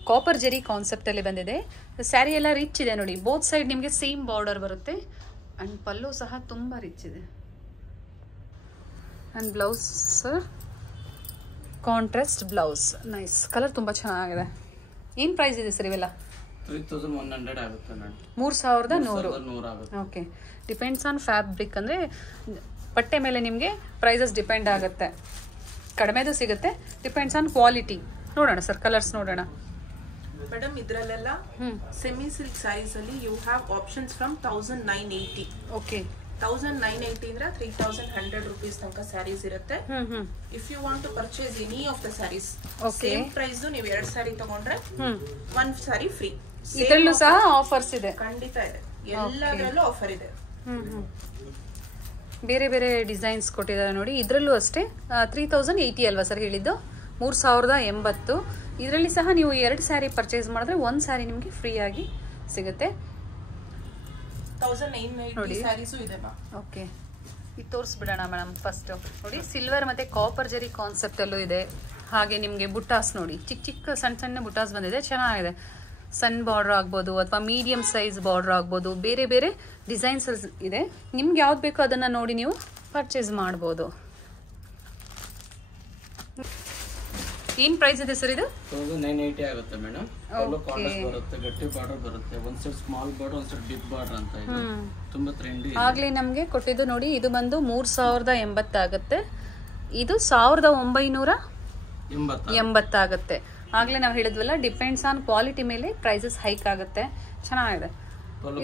ಕಾಪರ್ ಜೆರಿ ಕಾನ್ಸೆಪ್ಟ್ ಅಲ್ಲಿ ಬಂದಿದೆ. ಸ್ಯಾರಿ ಎಲ್ಲ ರಿಚ್ ಇದೆ ನೋಡಿ, ಬೋತ್ ಸೈಡ್ ನಿಮಗೆ ಸೇಮ್ ಬಾರ್ಡರ್ ಬರುತ್ತೆ. ಅಂಡ್ ಪಲ್ಲು ಸಹ ತುಂಬಾ ರಿಚ್ ಇದೆ. And blouse contrast blouse. Nice. Colour ತುಂಬ ಚೆನ್ನಾಗಿದೆ. ಏನು ಪ್ರೈಸ್ ಇದೆ ಸರ್ ಇವೆಲ್ಲ? 3100 ಆಗುತ್ತೆ ಮೇಡಮ್. 3100 ಆಗುತ್ತೆ. ಓಕೆ. ಡಿಪೆಂಡ್ಸ್ ಆನ್ ಫ್ಯಾಬ್ರಿಕ್, ಅಂದರೆ ಬಟ್ಟೆ ಮೇಲೆ ನಿಮಗೆ ಪ್ರೈಸಸ್ ಡಿಪೆಂಡ್ ಆಗುತ್ತೆ. ಕಡಿಮೆದು ಸಿಗುತ್ತೆ, ಡಿಪೆಂಡ್ಸ್ ಆನ್ ಕ್ವಾಲಿಟಿ. ನೋಡೋಣ ಸರ್ ಕಲರ್ಸ್ ನೋಡೋಣ. ಮೇಡಮ್ ಇದ್ರಲ್ಲೆಲ್ಲ ಸೆಮಿ ಸಿಲ್ಕ್ ಸ್ಯಾರೀಸ್ ಅಲ್ಲಿ you have options from 1980. Okay. 1980 ಇಂದ 3100 rupees ತನಕ ಸ್ಯಾರೀಸ್ ಇರುತ್ತೆ. If you want to purchase any of the sarees same price, ನೀವು 2 ಸ್ಯಾರಿ ತಗೊಂಡ್ರೆ 1 ಸ್ಯಾರಿ ಫ್ರೀ. ಇದರಲ್ಲೂ ಸಹ ಆಫರ್ಸ್ ಇದೆ? ಖಂಡಿತ ಇದೆ, ಎಲ್ಲದರಲ್ಲೂ ಆಫರ್ ಇದೆ. ಬೇರೆ ಬೇರೆ ಡಿಸೈನ್ಸ್ ಕೊಟ್ಟಿದ್ದಾರೆ ನೋಡಿ. ಇದರಲ್ಲೂ ಅಷ್ಟೇ 3080 ಅಲ್ವಾ ಸರ್ ಹೇಳಿದ್ದು? 3080. ಇದರಲ್ಲಿ ಸಹ ನೀವು 2 ಸ್ಯಾರಿ ಪರ್ಚೇಸ್ ಮಾಡಿದ್ರೆ 1 ಸ್ಯಾರಿ ನಿಮಗೆ ಫ್ರೀ ಆಗಿ ಸಿಗುತ್ತೆ. 1980 ಸ್ಯಾರೀಸು ಇದೆ. ಓಕೆ, ಇದು ತೋರಿಸ್ಬಿಡೋಣ ಮೇಡಮ್. ಫಸ್ಟ್ ನೋಡಿ, ಸಿಲ್ವರ್ ಮತ್ತೆ ಕಾಪರ್ ಜರಿ ಕಾನ್ಸೆಪ್ಟ್ ಅಲ್ಲೂ ಇದೆ. ಹಾಗೆ ನಿಮಗೆ ಬುಟ್ಟಾಸ್ ನೋಡಿ, ಚಿಕ್ಕ ಚಿಕ್ಕ ಸಣ್ಣ ಸಣ್ಣ ಬುಟ್ಟಾಸ್ ಬಂದಿದೆ, ಚೆನ್ನಾಗಿದೆ. ಸಣ್ಣ ಬಾರ್ಡರ್ ಆಗ್ಬೋದು ಅಥವಾ ಮೀಡಿಯಂ ಸೈಜ್ ಬಾರ್ಡರ್ ಆಗ್ಬೋದು, ಬೇರೆ ಬೇರೆ ಡಿಸೈನ್ಸ್ ಇದೆ. ನಿಮ್ಗೆ ಯಾವ್ದು ಬೇಕೋ ಅದನ್ನ ನೋಡಿ ನೀವು ಪರ್ಚೇಸ್ ಮಾಡ್ಬೋದು. ಏನ್ ಪ್ರೈಸ್ ಇದೆ ಸರ್ ಇದು? 1980 ಆಗುತ್ತೆ ಮೇಡಮ್. ಅಲ್ಲೂ ಕಾಂಟ್ರಾಸ್ಟ್ ಬರುತ್ತೆ, ಗಟ್ಟಿ ಬಾರ್ಡರ್ ಬರುತ್ತೆ, ಒಂದ್ ಸೈಡ್ ಸ್ಮಾಲ್ ಬಾರ್ಡರ್, ಒಂದ್ ಸೈಡ್ ಬಿಗ್ ಬಾರ್ಡರ್ ಅಂತ ಇದೆ. ತುಂಬಾ ಟ್ರೆಂಡಿ. ಆಗ್ಲೇ ನಮಗೆ ಕೊಟ್ಟಿದ್ದು ನೋಡಿ, ಇದು ಬಂದು 3080 ಆಗುತ್ತೆ. ಇದು 1980 ಆಗುತ್ತೆ. ಆಗ್ಲೇ ನಾವು ಹೇಳಿದ್ವಲ್ಲ, ಡಿಪೆಂಡ್ಸ್ ಆನ್ ಕ್ವಾಲಿಟಿ ಮೇಲೆ ಪ್ರೈಸಸ್ ಹೈಕ್ ಆಗುತ್ತೆ. ಚೆನ್ನಾಗಿದೆ.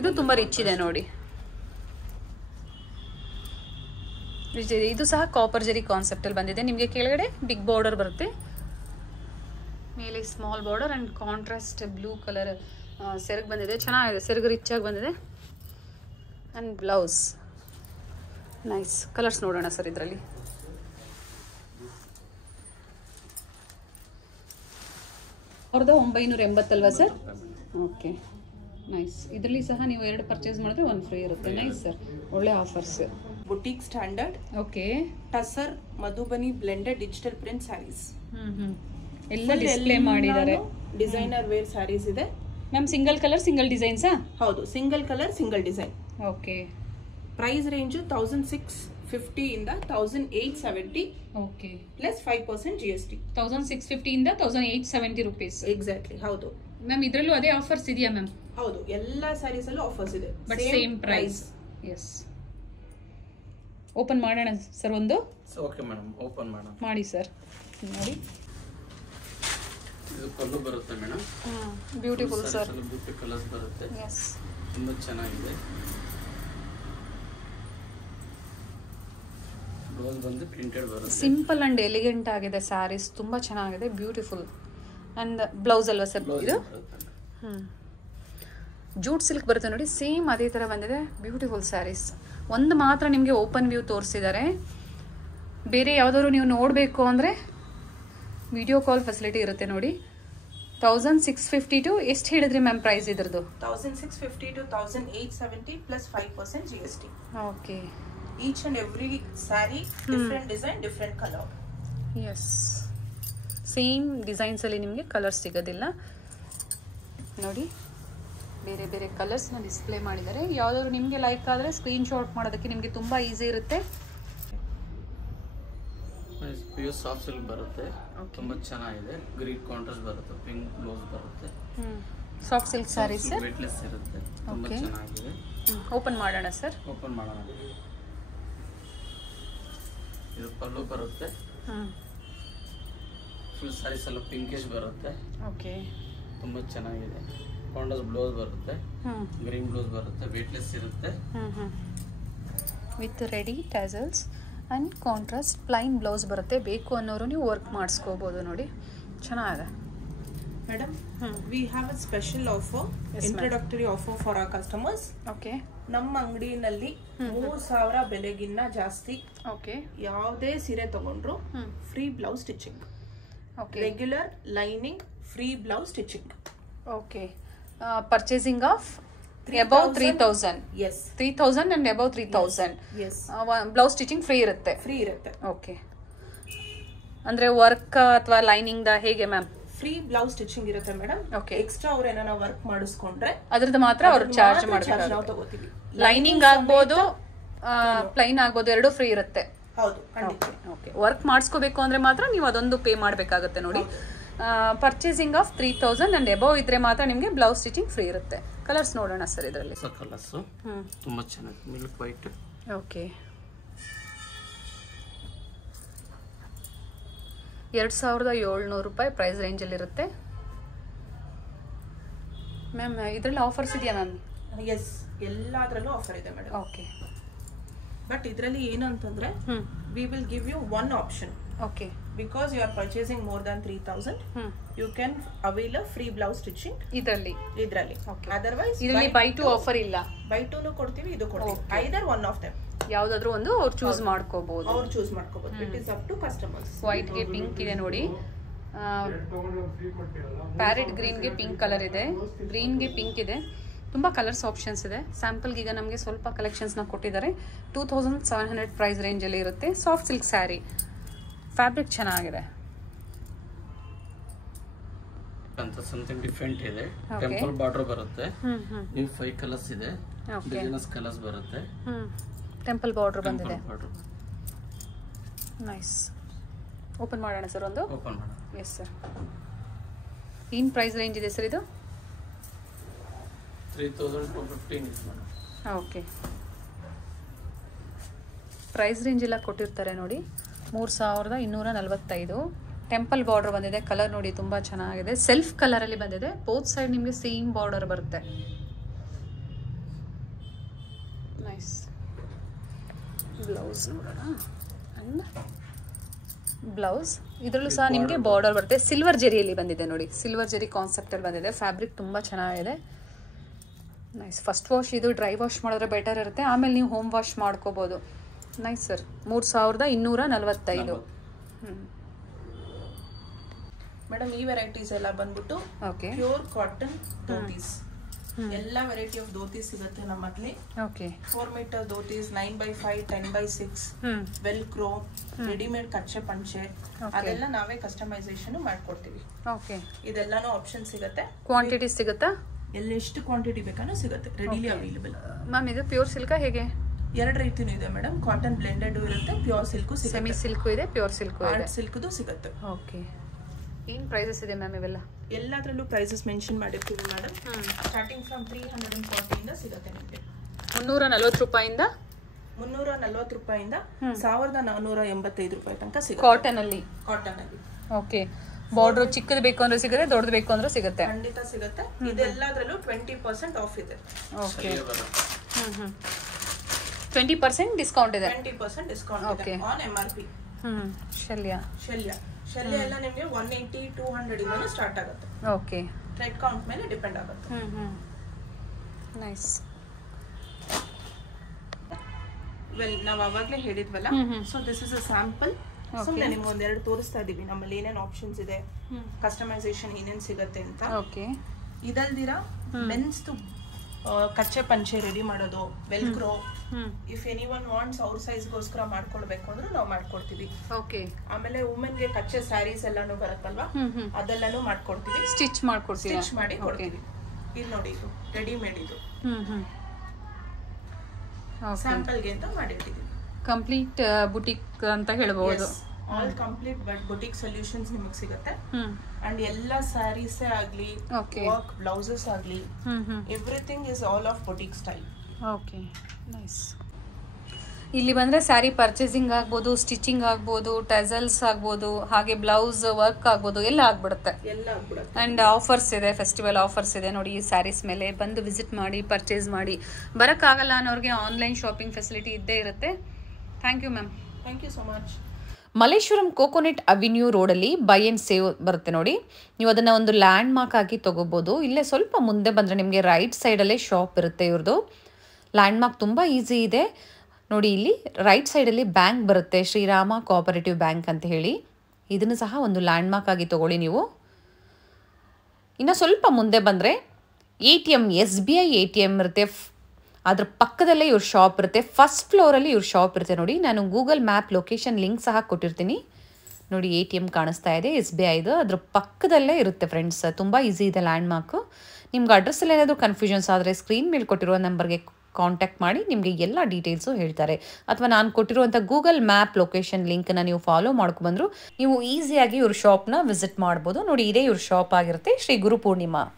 ಇದು ತುಂಬಾ ರಿಚ್ ಇದೆ ನೋಡಿ. ಇದು ಸಹ ಕಾಪರ್ ಜರಿ ಕಾನ್ಸೆಪ್ಟ್ ಅಲ್ಲಿ ಬಂದಿದೆ. ನಿಮಗೆ ಕೆಳಗಡೆ ಬಿಗ್ ಬಾರ್ಡರ್ ಬರುತ್ತೆ, ಮೇಲೆ small border and contrast blue colour ಸೆರಗ್ ಬಂದಿದೆ. ಚೆನ್ನಾಗಿದೆ, ಸೆರಗು ರಿಚ್ ಆಗಿ ಬಂದಿದೆ. And blouse nice. ಕಲರ್ಸ್ ನೋಡೋಣ ಸರ್ ಇದರಲ್ಲಿ. ಅವ್ರದ್ದು 980 ಅಲ್ವಾ ಸರ್? Okay, nice. ಇದರಲ್ಲಿ ಸಹ ನೀವು 2 ಪರ್ಚೇಸ್ ಮಾಡಿದ್ರೆ 1 ಫ್ರೀ ಇರುತ್ತೆ. ನೈಸ್ ಸರ್, ಒಳ್ಳೆ offers. Boutique standard. Okay. Tussar Madhubani blended digital print sarees ಎಲ್ಲ ಡಿಸ್ಪ್ಲೇ ಮಾಡಿದ್ದಾರೆ. ಡಿಸೈನರ್ ವೇರ್ ಸ್ಯಾರೀಸ್ ಇದೆ ಮ್ಯಾಮ್. ಸಿಂಗಲ್ ಕಲರ್ ಸಿಂಗಲ್ ಡಿಸೈನ್ಸಾ? ಹೌದು, single colour single design. Okay. Price range 1650 ಇಂದ 1870. ಓಕೆ. Plus 5% GST. 1650 ಇಂದ 1870 ರೂಪೀಸ್. ಎಕ್ಸಾಕ್ಟ್ಲಿ, ಹೌದು ಮ್ಯಾಮ್. ಇದರಲ್ಲೂ ಅದೇ ಆಫರ್ಸ್ ಇದೆಯಾ ಮ್ಯಾಮ್? ಹೌದು, ಎಲ್ಲ ಸ್ಯಾರೀಸ್ ಅಲ್ಲೂ ಆಫರ್ಸ್ ಇದೆ, but same price. Yes. Open ಮಾಡೋಣ ಸರ್ ಒಂದು? ಓಕೆ ಮೇಡಮ್, ಓಪನ್ ಮಾಡೋಣ. ಮಾಡಿ ಸರ್. ನೋಡಿ, ಇದು ಪಲ್ಲು ಬರುತ್ತೆ madam. Beautiful sir. Beauty colours ಬರುತ್ತೆ. ಎಸ್, ತುಂಬಾ ಚೆನ್ನಾಗಿದೆ. ಬ್ಲೌಸ್ ಬಂದು ಪ್ರಿಂಟೆಡ್ ಬರುತ್ತೆ. ಸಿಂಪಲ್ ಅಂಡ್ ಎಲಿಗೆಂಟ್ ಆಗಿದೆ ಸ್ಯಾರೀಸ್, ತುಂಬಾ ಚೆನ್ನಾಗಿದೆ, ಬ್ಯೂಟಿಫುಲ್. ಅಂಡ್ ಬ್ಲೌಸ್ ಅಲ್ವಾ ಸರ್ ಇದು? ಜೂಟ್ ಸಿಲ್ಕ್ ಬರುತ್ತೆ ನೋಡಿ, ಸೇಮ್ ಅದೇ ತರ ಬಂದಿದೆ. ಬ್ಯೂಟಿಫುಲ್ ಸ್ಯಾರೀಸ್. ಒಂದು ಮಾತ್ರ ನಿಮಗೆ ಓಪನ್ ವ್ಯೂ ತೋರಿಸಿದ್ದಾರೆ. ಬೇರೆ ಯಾವ್ದಾದ್ರು ನೀವು ನೋಡಬೇಕು ಅಂದರೆ ವಿಡಿಯೋ ಕಾಲ್ ಫೆಸಿಲಿಟಿ ಇರುತ್ತೆ ನೋಡಿ. 1650 ಟು ಎಷ್ಟು ಹೇಳಿದ್ರಿ ಮ್ಯಾಮ್ ಪ್ರೈಸ್ ಇದ್ರದ್ದು? 1650 to 1870 plus 5% GST. ಓಕೆ. Each and every saree different design, different color. Yes, same designs ಅಲ್ಲಿ ನಿಮಗೆ ಕಲರ್ಸ್ ಸಿಗೋದಿಲ್ಲ ನೋಡಿ. ಬೇರೆ ಬೇರೆ ಕಲರ್ಸ್ನ ಡಿಸ್ಪ್ಲೇ ಮಾಡಿದ್ದಾರೆ. ಯಾವುದಾದ್ರು ನಿಮಗೆ ಲೈಕ್ ಆದರೆ ಸ್ಕ್ರೀನ್ ಶಾಟ್ ಮಾಡೋದಕ್ಕೆ ನಿಮಗೆ ತುಂಬ ಈಸಿ ಇರುತ್ತೆ. ಪ್ಯೂರ್ ಸಾಫ್ಟ್ ಸಿಲ್ಕ್ ಬರುತ್ತೆ, ತುಂಬಾ ಚೆನ್ನಾಗಿದೆ. ಗ್ರೀನ್ ಕಾಂಟ್ರಾಸ್ಟ್ ಬರುತ್ತೆ, ಪಿಂಕ್ ಬ್ಲೌಸ್ ಬರುತ್ತೆ. ಸಾಫ್ಟ್ ಸಿಲ್ಕ್ ಸ್ಯಾರೀಸ್ ವೇಟ್ಲೆಸ್ ಇರುತ್ತೆ, ತುಂಬಾ ಚೆನ್ನಾಗಿದೆ. ಓಪನ್ ಮಾಡೋಣ ಸರ್. ಓಪನ್ ಮಾಡೋಣ. ಇದು ಪಲ್ಲು ಬರುತ್ತೆ. ಫುಲ್ ಸ್ಯಾರೀಸ್ ಎಲ್ಲ ಪಿಂಕಿಶ್ ಬರುತ್ತೆ. ಓಕೆ, ತುಂಬಾ ಚೆನ್ನಾಗಿದೆ. ಕಾಂಟ್ರಾಸ್ಟ್ ಬ್ಲೌಸ್ ಬರುತ್ತೆ, ಗ್ರೀನ್ ಬ್ಲೌಸ್ ಬರುತ್ತೆ, ವೇಟ್ಲೆಸ್ ಇರುತ್ತೆ. With ready tassels and contrast plain blouse ಬರುತ್ತೆ. ಬೇಕು ಅನ್ನೋರು ನೀವು ವರ್ಕ್ ಮಾಡಿಸ್ಕೋಬಹುದು ನೋಡಿ, ಚೆನ್ನಾಗಿದೆ. Madam, we have a special offer, introductory offer for our customers. Okay. ನಮ್ಮ ಅಂಗಡಿನಲ್ಲಿ 3000 ಬೆಲೆಗಿನ್ನ ಜಾಸ್ತಿ ಓಕೆ ಯಾವುದೇ ಸೀರೆ ತಗೊಂಡ್ರು free blouse stitching. Okay. Regular lining free blouse stitching. Okay. Purchasing of above 3000. Yes. 3000 and above 3000. Yes. Blouse stitching free ಇರುತ್ತೆ. Free ಇರುತ್ತೆ. Okay. ಅಂದ್ರೆ work ಅಥವಾ lining the ಹೇಗೆ ಮ್ಯಾಮ್? ಫ್ರೀ ಬ್ಲೌಸ್ ಸ್ಟಿಚಿಂಗ್ ಇರುತ್ತೆ ಮೇಡಮ್. ಓಕೆ. ಎಕ್ಸ್ಟ್ರಾ ಅವ್ರು ಏನಾರ work ಮಾಡಿಸ್ಕೊಂಡ್ರೆ ಅದ್ರದ್ದು ಮಾತ್ರ ಅವ್ರು ಚಾರ್ಜ್ ನಾವು ಮಾಡಬೇಕು. ತಗೋತೀವಿ. ಲೈನಿಂಗ್ ಆಗ್ಬೋದು, ಪ್ಲೈನ್ ಆಗ್ಬೋದು, ಎರಡು ಫ್ರೀ ಇರುತ್ತೆ. ಹೌದು ಖಂಡಿತ. ಓಕೆ ವರ್ಕ್ ಮಾಡಿಸ್ಕೋಬೇಕು ಅಂದರೆ ಮಾತ್ರ ನೀವು ಅದೊಂದು ಪೇ ಮಾಡಬೇಕಾಗುತ್ತೆ ನೋಡಿ. ಪರ್ಚೇಸಿಂಗ್ ಆಫ್ 3000 ಅಂಡ್ ಎಬವ್ ಇದ್ರೆ ಮಾತ್ರ ನಿಮಗೆ ಬ್ಲೌಸ್ ಸ್ಟಿಚಿಂಗ್ ಫ್ರೀ ಇರುತ್ತೆ. ಕಲರ್ಸ್ ನೋಡೋಣ ಸರ್ ಇದರಲ್ಲಿ. ಕಲರ್ಸ್ ತುಂಬಾ ಚೆನ್ನಾಗಿದೆ. Milk white. ಓಕೆ 2700 ರೂಪಾಯಿ ಪ್ರೈಸ್ ರೇಂಜಲ್ಲಿ ಇರುತ್ತೆ ಮ್ಯಾಮ್. ಇದರಲ್ಲಿ ಆಫರ್ಸ್ ಇದೆಯಾ ಮ್ಯಾಮ್? ಎಸ್, ಎಲ್ಲದರಲ್ಲೂ ಆಫರ್ ಇದೆ ಮೇಡಮ್. ಓಕೆ ಬಟ್ ಇದರಲ್ಲಿ ಏನಂತಂದ್ರೆ we will give you one option. Okay because you are purchasing more than 3000 you can avail a free blouse stitching ಇದರಲ್ಲಿ. ಅದರ್ವೈಸ್ ಇದರಲ್ಲಿ ಬೈ ಟು ಆಫರ್ ಇಲ್ಲ. Buy two ಕೊಡ್ತೀವಿ, ಇದು ಕೊಡ್ತೀವಿ. ಐದರ್ ಒನ್ ಆಫ್ ದೆಮ್ ಯಾವ್ದಾದ್ರು ಒಂದು ಅವ್ರು ಚೂಸ್ ಮಾಡ್ಕೋಬಹುದು. It is up to customers. White ಗೆ ಪಿಂಕ್ ಇದೆ ನೋಡಿ, ಪ್ಯಾರೆಟ್ ಗ್ರೀನ್ ಗೆ ಪಿಂಕ್ ಕಲರ್ ಇದೆ, ಗ್ರೀನ್ ಗೆ ಪಿಂಕ್ ಇದೆ. ತುಂಬಾ ಕಲರ್ಸ್ ಆಪ್ಷನ್ಸ್ ಇದೆ. ಸ್ಯಾಂಪಲ್ ಈಗ ನಮಗೆ ಸ್ವಲ್ಪ ಕಲೆಕ್ಷನ್ಸ್ ನ ಕೊಟ್ಟಿದ್ದಾರೆ. 2700 ಪ್ರೈಸ್ ರೇಂಜ್ ಅಲ್ಲಿ ಇರುತ್ತೆ. ಸಾಫ್ಟ್ ಸಿಲ್ಕ್ ಸ್ಯಾರಿ, ಫ್ಯಾಬ್ರಿಕ್ ಚೆನ್ನಾಗಿದೆ ಅಂತ ಸಮಥಿಂಗ್ ಡಿಫರೆಂಟ್ ಇದೆ. ಟೆಂಪಲ್ ಬಾರ್ಡರ್ ಬರುತ್ತೆ. ನೀವು 5 ಕಲರ್ಸ್ ಇದೆ, ಡಿಸೈನರ್ಸ್ ಕಲರ್ಸ್ ಬರುತ್ತೆ. ಟೆಂಪಲ್ ಬಾರ್ಡರ್ ಬಂದಿದೆ. ನೈಸ್. ಓಪನ್ ಮಾಡೋಣ ಸರ್ ಒಂದು. ಓಪನ್ ಮಾಡೋಣ. Yes sir. ಏನ್ ಪ್ರೈಸ್ ರೇಂಜ್ ಇದೆ ಸರ್ ಇದು? 3215 ಇದೆ ಮೇಡಮ್. ಓಕೆ ಪ್ರೈಸ್ ರೇಂಜ್ ಎಲ್ಲ ಕೊಟ್ಟಿರ್ತಾರೆ ನೋಡಿ. 3245. ಟೆಂಪಲ್ ಬಾರ್ಡರ್ ಬಂದಿದೆ. ಕಲರ್ ನೋಡಿ ತುಂಬಾ ಚೆನ್ನಾಗಿದೆ. ಸೆಲ್ಫ್ ಕಲರ್ ಅಲ್ಲಿ ಬಂದಿದೆ. ಬೋತ್ ಸೈಡ್ ನಿಮಗೆ ಸೇಮ್ ಬಾರ್ಡರ್ ಬರುತ್ತೆ. ನೈಸ್. ಬ್ಲೌಸ್ ನೋಡೋಣ. ಅಂಡ್ ಬ್ಲೌಸ್ ಇದರಲ್ಲೂ ಸಹ ನಿಮಗೆ ಬಾರ್ಡರ್ ಬರುತ್ತೆ. ಸಿಲ್ವರ್ ಜೆರಿಯಲ್ಲಿ ಬಂದಿದೆ ನೋಡಿ. ಸಿಲ್ವರ್ ಜೆರಿ ಕಾನ್ಸೆಪ್ಟ್ ಅಲ್ಲಿ ಬಂದಿದೆ. ಫ್ಯಾಬ್ರಿಕ್ ತುಂಬಾ ಚೆನ್ನಾಗಿದೆ. ನೈಸ್. ಫಸ್ಟ್ ವಾಶ್ ಇದು ಡ್ರೈ ವಾಶ್ ಮಾಡಿದ್ರೆ ಬೆಟರ್ ಇರುತ್ತೆ. ಆಮೇಲೆ ನೀವು ಹೋಮ್ ವಾಶ್ ಮಾಡ್ಕೋಬಹುದು. Nice sir. 3245. ಮೇಡಮ್ ಈ ವೆರೈಟೀಸ್ ಎಲ್ಲ ಬಂದ್ಬಿಟ್ಟು ಪ್ಯೂರ್ ಕಾಟನ್ ಧೋತೀಸ್. ಎಲ್ಲ ವೆರೈಟಿ ಆಫ್ ಧೋತೀಸ್ ಸಿಗುತ್ತೆ ನಮ್ಮಲ್ಲಿ. Okay 4 metre dhotis, 9x5, 10x6, velcro, readymade ಕಚ್ಚೆ ಪಂಚೆ, ಅದೆಲ್ಲ ನಾವೇ ಕಸ್ಟಮೈಸೇಷನ್ ಮಾಡ್ಕೊಡ್ತೀವಿ. ಓಕೆ ಇದೆಲ್ಲಾನು ಆಪ್ಷನ್ ಸಿಗುತ್ತೆ. ಕ್ವಾಂಟಿಟಿ ಸಿಗುತ್ತಾ? ಎಷ್ಟು ಕ್ವಾಂಟಿಟಿ ಬೇಕಾನೋ ಸಿಗುತ್ತೆ. Readily available. ಮ್ಯಾಮ್ ಇದು ಪ್ಯೂರ್ ಸಿಲ್ಕಾ ಹೇಗೆ? ಎರಡು ರೀತಿನೂ ಇದೆ ಮೇಡಮ್. ಕಾಟನ್ ಬ್ಲೆಂಡೆಡ್ ಇರುತ್ತೆ, ಪ್ಯೂರ್ ಸಿಲ್ಕು ಸಿಗುತ್ತೆ, ಸೆಮಿ ಸಿಲ್ಕು ಇದೆ, ಪ್ಯೂರ್ ಸಿಲ್ಕು ಇದೆ, ಸಿಲ್ಕ್ದು ಸಿಗುತ್ತೆ. ಓಕೆ ಏನು ಪ್ರೈಸಸ್ ಇದೆ ಮ್ಯಾಮ್ ಇವೆಲ್ಲ? ಎಲ್ಲದರಲ್ಲೂ ಪ್ರೈಸಸ್ ಮೆನ್ಷನ್ ಮಾಡಿರ್ತೀವಿ ಮೇಡಮ್. ಸ್ಟಾರ್ಟಿಂಗ್ ಫ್ರಮ್ 340 ಇಂದ ಸಿಗುತ್ತೆ ನಿಮಗೆ. 340 ರೂಪಾಯಿಂದ 340 ರೂಪಾಯಿಂದ 1485 ರೂಪಾಯಿ ತನಕ ಸಿಗುತ್ತೆ ಕಾಟನ್ ಅಲ್ಲಿ. ಓಕೆ ಬಾರ್ಡರ್ ಚಿಕ್ಕದು ಬೇಕು ಅಂದ್ರೆ ಸಿಗುತ್ತೆ, ದೊಡ್ಡದು ಬೇಕು ಅಂದ್ರೆ ಸಿಗುತ್ತೆ. ಖಂಡಿತ ಸಿಗುತ್ತೆ. ಇದೆಲ್ಲದರಲ್ಲೂ 20% ಆಫ್ ಇದೆ. ಓಕೆ 20% ಡಿಸ್ಕೌಂಟ್ ಇದೆ. 20% ಡಿಸ್ಕೌಂಟ್ ಇದೆ ಆನ್ MRP. ಶಲ್ಯ ಎಲ್ಲ ನಿಮಗೆ 180 200 ಇಂದ ಸ್ಟಾರ್ಟ್ ಆಗುತ್ತೆ. ಓಕೆ ಥ್ರೆಡ್ ಕೌಂಟ್ ಮೇಲೆ ಡಿಪೆಂಡ್ ಆಗುತ್ತೆ. ನೈಸ್. ವೆಲ್ ನಾವು ಅವಾಗಲೇ ಹೇಳಿದ್ವಲ್ಲ, so this is a sample. ಸುಮ್ಮನೆ ನಿಮ್ಗೆ ಒಂದೆರಡು ತೋರಿಸ್ತಾ ಇದೀವಿ ನಮ್ಮಲ್ಲಿ ಏನೇನು ಆಪ್ಷನ್ಸ್ ಇದೆ, ಕಸ್ಟಮೈಸೇಷನ್ ಏನೇನು ಸಿಗುತ್ತೆ ಅಂತ. ಓಕೆ ಇದಲ್ದಿರ ಮೆನ್ಸ್ ಕಚ್ಚೆ ಪಂಚೆ ರೆಡಿ ಮಾಡೋದು, ವೆಲ್ಕ್ರೋ, ಇಫ್ ಎನಿವನ್ ವಾಂಟ್ಸ್ ಅವ್ರ ಸೈಜ್ಗೋಸ್ಕರ ಮಾಡ್ಕೊಡ್ಬೇಕು ಅಂದ್ರೆ ನಾವು ಮಾಡ್ಕೊಡ್ತೀವಿ. ಓಕೆ ಆಮೇಲೆ ವುಮೆನ್ಗೆ ಕಚ್ಚೆ ಸ್ಯಾರೀಸ್ ಎಲ್ಲಾನು ಬರುತ್ತಲ್ವಾ, ಅದೆಲ್ಲಾನು ಮಾಡ್ಕೊಡ್ತೀವಿ. ಸ್ಟಿಚ್ ಮಾಡ್ಕೊಡ್ತೀವಿ, ಸ್ಟಿಚ್ ಮಾಡಿ ಕೊಡ್ತೀವಿ. ಇದು ನೋಡಿ, ಇದು ರೆಡಿಮೇಡ್. ಇದು ಸ್ಯಾಂಪಲ್ಗೆ ಅಂತ ಮಾಡಿರ್ತೀವಿ. ಕಂಪ್ಲೀಟ್ ಬುಟಿಕ್ ಅಂತ ಹೇಳ್ಬಹುದು. ಆಲ್ ಕಂಪ್ಲೀಟ್ ಬುಟಿಕ್ ಸೊಲ್ಯೂಷನ್ಸ್ ನಿಮಗೆ ಸಿಗುತ್ತೆ. ಅಂಡ್ ಎಲ್ಲ ಸ್ಯಾರೀಸ್ ಆಗ್ಲಿ, ವರ್ಕ್ ಬ್ಲೌಸಸ್ ಆಗ್ಲಿ, everything is all of boutique style. Okay nice. ಇಲ್ಲಿ ಬಂದ್ರೆ ಸ್ಯಾರಿ ಪರ್ಚೇಸಿಂಗ್ ಆಗ್ಬೋದು, ಸ್ಟಿಚಿಂಗ್ ಆಗ್ಬೋದು, ಟೆಸಲ್ಸ್ ಆಗ್ಬೋದು, ಹಾಗೆ ಬ್ಲೌಸ್ ವರ್ಕ್ ಆಗ್ಬೋದು, ಎಲ್ಲ ಆಗ್ಬಿಡುತ್ತೆ. ಅಂಡ್ ಆಫರ್ಸ್ ಇದೆ, ಫೆಸ್ಟಿವಲ್ ಆಫರ್ಸ್ ಇದೆ ನೋಡಿ ಈ ಸ್ಯಾರೀಸ್ ಮೇಲೆ. ಬಂದು ವಿಸಿಟ್ ಮಾಡಿ, ಪರ್ಚೇಸ್ ಮಾಡಿ. ಬರೋಕ್ಕಾಗಲ್ಲ ಅನ್ನೋರಿಗೆ ಆನ್ಲೈನ್ ಶಾಪಿಂಗ್ ಫೆಸಿಲಿಟಿ ಇದ್ದೇ ಇರುತ್ತೆ. Thank you ma'am. Thank you so much. Malleshwaram coconut avenue ರೋಡಲ್ಲಿ ಬೈ ಆ್ಯಂಡ್ ಸೇವ್ ಬರುತ್ತೆ ನೋಡಿ. ನೀವು ಅದನ್ನು ಒಂದು ಲ್ಯಾಂಡ್ ಮಾರ್ಕ್ ಆಗಿ ತೊಗೋಬೋದು. ಇಲ್ಲೇ ಸ್ವಲ್ಪ ಮುಂದೆ ಬಂದರೆ ನಿಮಗೆ ರೈಟ್ ಸೈಡಲ್ಲೇ ಶಾಪ್ ಇರುತ್ತೆ ಇವ್ರದ್ದು. ಲ್ಯಾಂಡ್ ಮಾರ್ಕ್ ತುಂಬ ಈಸಿ ಇದೆ ನೋಡಿ. ಇಲ್ಲಿ ರೈಟ್ ಸೈಡಲ್ಲಿ ಬ್ಯಾಂಕ್ ಬರುತ್ತೆ, ಶ್ರೀರಾಮ ಕೋಆಪರೇಟಿವ್ ಬ್ಯಾಂಕ್ ಅಂತ ಹೇಳಿ. ಇದನ್ನು ಸಹ ಒಂದು ಲ್ಯಾಂಡ್ ಮಾರ್ಕ್ ಆಗಿ ತೊಗೊಳ್ಳಿ ನೀವು. ಇನ್ನು ಸ್ವಲ್ಪ ಮುಂದೆ ಬಂದರೆ ATM, SBI ATM ಇರುತ್ತೆ. ಅದ್ರ ಪಕ್ಕದಲ್ಲೇ ಇವ್ರ ಶಾಪ್ ಇರುತ್ತೆ. ಫಸ್ಟ್ ಫ್ಲೋರಲ್ಲಿ ಇವ್ರ ಶಾಪ್ ಇರುತ್ತೆ ನೋಡಿ. ನಾನು ಗೂಗಲ್ ಮ್ಯಾಪ್ ಲೊಕೇಶನ್ ಲಿಂಕ್ ಸಹ ಕೊಟ್ಟಿರ್ತೀನಿ ನೋಡಿ. ATM ಕಾಣಿಸ್ತಾ ಇದೆ, SBIದು. ಅದ್ರ ಪಕ್ಕದಲ್ಲೇ ಇರುತ್ತೆ ಫ್ರೆಂಡ್ಸ್. ತುಂಬ ಈಸಿ ಇದೆ ಲ್ಯಾಂಡ್ ಮಾರ್ಕು. ನಿಮ್ಗೆ ಅಡ್ರೆಸ್ಸಲ್ಲಿ ಏನಾದರೂ ಕನ್ಫ್ಯೂಷನ್ಸ್ ಆದರೆ ಸ್ಕ್ರೀನ್ ಮೇಲೆ ಕೊಟ್ಟಿರುವ ನಂಬರ್ಗೆ ಕಾಂಟ್ಯಾಕ್ಟ್ ಮಾಡಿ ನಿಮಗೆ ಎಲ್ಲ ಡೀಟೇಲ್ಸು ಹೇಳ್ತಾರೆ. ಅಥವಾ ನಾನು ಕೊಟ್ಟಿರುವಂಥ ಗೂಗಲ್ ಮ್ಯಾಪ್ ಲೊಕೇಶನ್ ಲಿಂಕ್ನ ನೀವು ಫಾಲೋ ಮಾಡ್ಕೊಂಡ್ಬಂದ್ರು ನೀವು ಈಸಿಯಾಗಿ ಇವ್ರ ಶಾಪ್ನ ವಿಸಿಟ್ ಮಾಡ್ಬೋದು. ನೋಡಿ, ಇದೇ ಇವ್ರ ಶಾಪ್ ಆಗಿರುತ್ತೆ, ಶ್ರೀ ಗುರು ಪೂರ್ಣಿಮಾ.